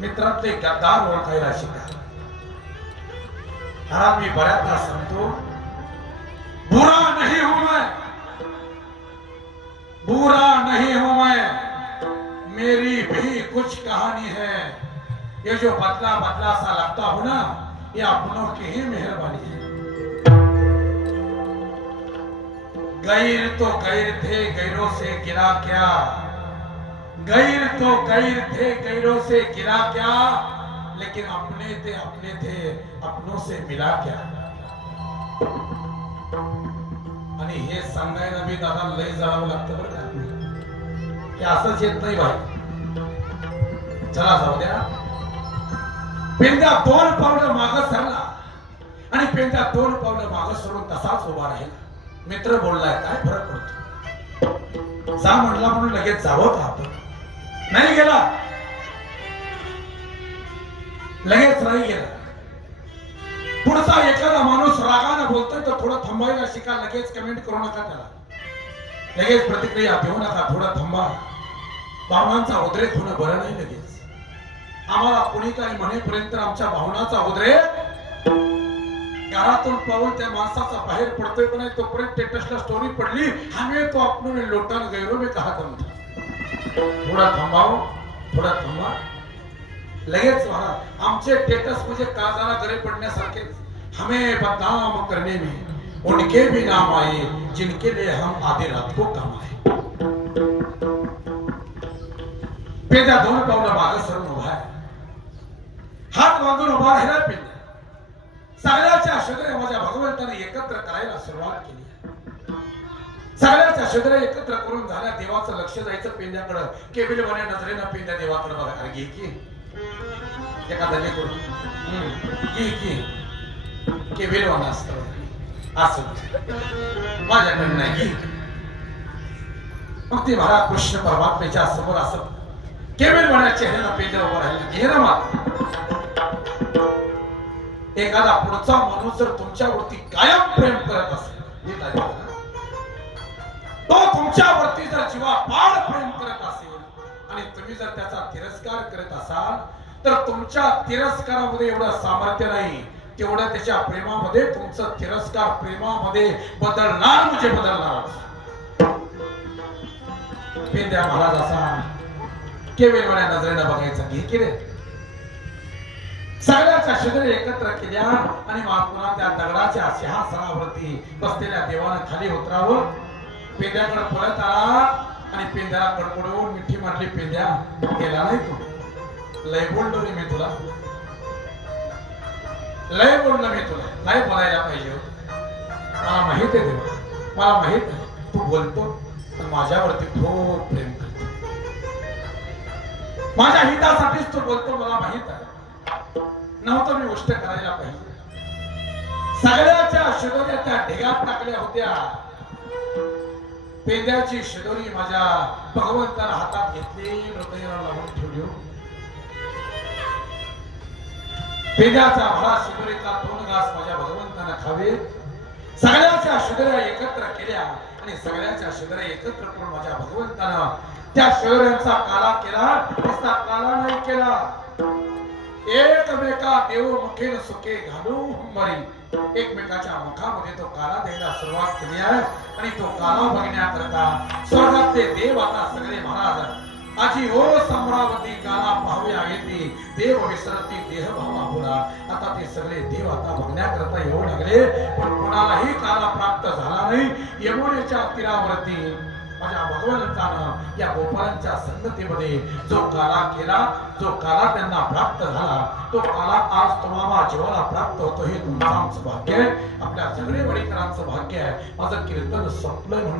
मित्रातले गद्दार ओळखायला शिका. कारण मी बऱ्याचदा सांगतो, बुरा नहीं हूं मैं, बुरा नहीं हूं मैं, मेरी भी कुछ कहानी है. ये जो बदला बदला सा लगता हो ना, ये अपनों की ही मेहरबानी है. गैर तो गैर थे, गैरों से गिरा क्या, गैर तो गैर थे, गैरों से गिरा क्या, लेकिन अपने थे, अपनों से मिला क्या. आणि हे सांगायला मी दादा लय जावं लागतं बरं का. हे असंच येत नाही भाई. चला जाऊ द्या. पेंद्या 2 पावलं मागं सरला आणि पेंद्या 2 पावलं मागं सोडून तसाच उभा राहिला. मित्र बोललाय काय फरक पडतो. जा म्हणला म्हणून लगेच जावं का आपण? नाही गेला, लगेच नाही गेला. पुढचा एखादा माणूस रागाने बोलतोय तर थोडं थांबायला शिका. लगेच कमेंट करू नका, त्याला लगेच प्रतिक्रिया देऊ नका. थोडं थांबा. भावनांचा उद्रेक होणं बरं नाही. लगेच आम्हाला कोणी काही म्हणेपर्यंत आमच्या भावनाचा उद्रेक घरातून पाऊल त्या माणसाचा बाहेर पडतोय पण तोपर्यंत स्टेटसला स्टोरी पडली, हमें तो आपण लोटन गैरो में कहा था. थोडा थांबाव, थोडा थांबा. लगेच आमचे स्टेटस म्हणजे काळजाला गरे पडण्यासारखे. हमें बदनाम करने में उनके भी नाम आए जिनके लिए हम आधी रात को काम आए. पेंद्या 2 पावलं मागे सरून उभा आहे. हात बांधून उभा राहिला पेंद्या. सगळ्याच्या शोधरे माझ्या भगवंताने एकत्र करायला सुरुवात केली. सगळ्याच्या शोधरे एकत्र करून झाल्या. देवाचं लक्ष जायचं पेंद्याकडं. केविलवाण्या नजरेनं पेंद्या देवाकडे बघा. अरे घे की एखादा लेकरू की केविलवाना असतं असं माझ्याकडे नाही. मग ती महाराज कृष्ण परमात्म्याच्या समोर असं केविलवाण्या चेहऱ्याला पेंद्या उभा राहिला. घे ना मग. एखादा पुढचा माणूस जर तुमच्यावरती कायम प्रेम करत असेल, तो तुमच्यावरती जर जीवापाड प्रेम करत असेल आणि तुम्ही जर त्याचा तिरस्कार करत असाल तर तुमच्या तिरस्कारामध्ये एवढं सामर्थ्य नाही तेवढं त्याच्या प्रेमामध्ये तुमचं तिरस्कार प्रेमामध्ये बदलणार म्हणजे बदलणार. पेंद्या महाराज असा केवेळवाड्या नजरेनं बघायचा घे की रे. सगळ्याच्या शिदरे एकत्र केल्या आणि महात्मा त्या दगडाच्या सिंहासनावरती बसलेल्या देवानं खाली उतरावं. पेंद्याकडे परत आला आणि पेंद्याला कडकडून मिठी मारली. पेंद्या गेला नाही तू, लय बोललो रे मी तुला, लय बोललो मी तुला, नाही बोलायला पाहिजे. मला माहित आहे देवा, मला माहित आहे तू बोलतो पण माझ्यावरती खूप प्रेम करतो, माझ्या हितासाठीच तू बोलतो, मला माहित आहे. नव्हतं मी गोष्ट करायला पाहिजे. सगळ्याच्या शिदोऱ्या त्या ढिगात टाकल्या होत्या. पेंद्याची शिदोरी माझ्या भगवंताला हातात घेतली, हृदयाला लावून ठेवली. पेंद्याचा भरा शिदोरीचा 2 घास माझ्या भगवंताने खावे. सगळ्याच्या शिदोऱ्या एकत्र केल्या आणि सगळ्याच्या शिदोऱ्या एकत्र करून माझ्या भगवंतानं त्या शिदोऱ्यांचा काला केला. नुसता काला नाही केला, एकमेका देव मुखेन सुखे घालू मरी, एकमेकाच्या मुखामध्ये तो काला द्यायला सुरुवात केली आहे. आणि तो काला बघण्याकरता स्वर्गातले देव आता सगळे महाराज आजी ओ सम्रावती काला पाहूया येते, देव विसरती देह भावा पुरा. आता ते सगळे देव आता बघण्याकरता येऊ लागले, पण कोणालाही काला प्राप्त झाला नाही. यमुनेच्या तीरावरती माझ्या भगवंतानं या गोपाळांच्या संगतीमध्ये जो काला केला, जो काला त्यांना प्राप्त झाला, तो काला आज तुम्हाला जीवाला प्राप्त होतो. हे तुमचं भाग्य आहे, आपल्या सगळे वडीकरांचं भाग्य आहे. माझं कीर्तन संपलं म्हणून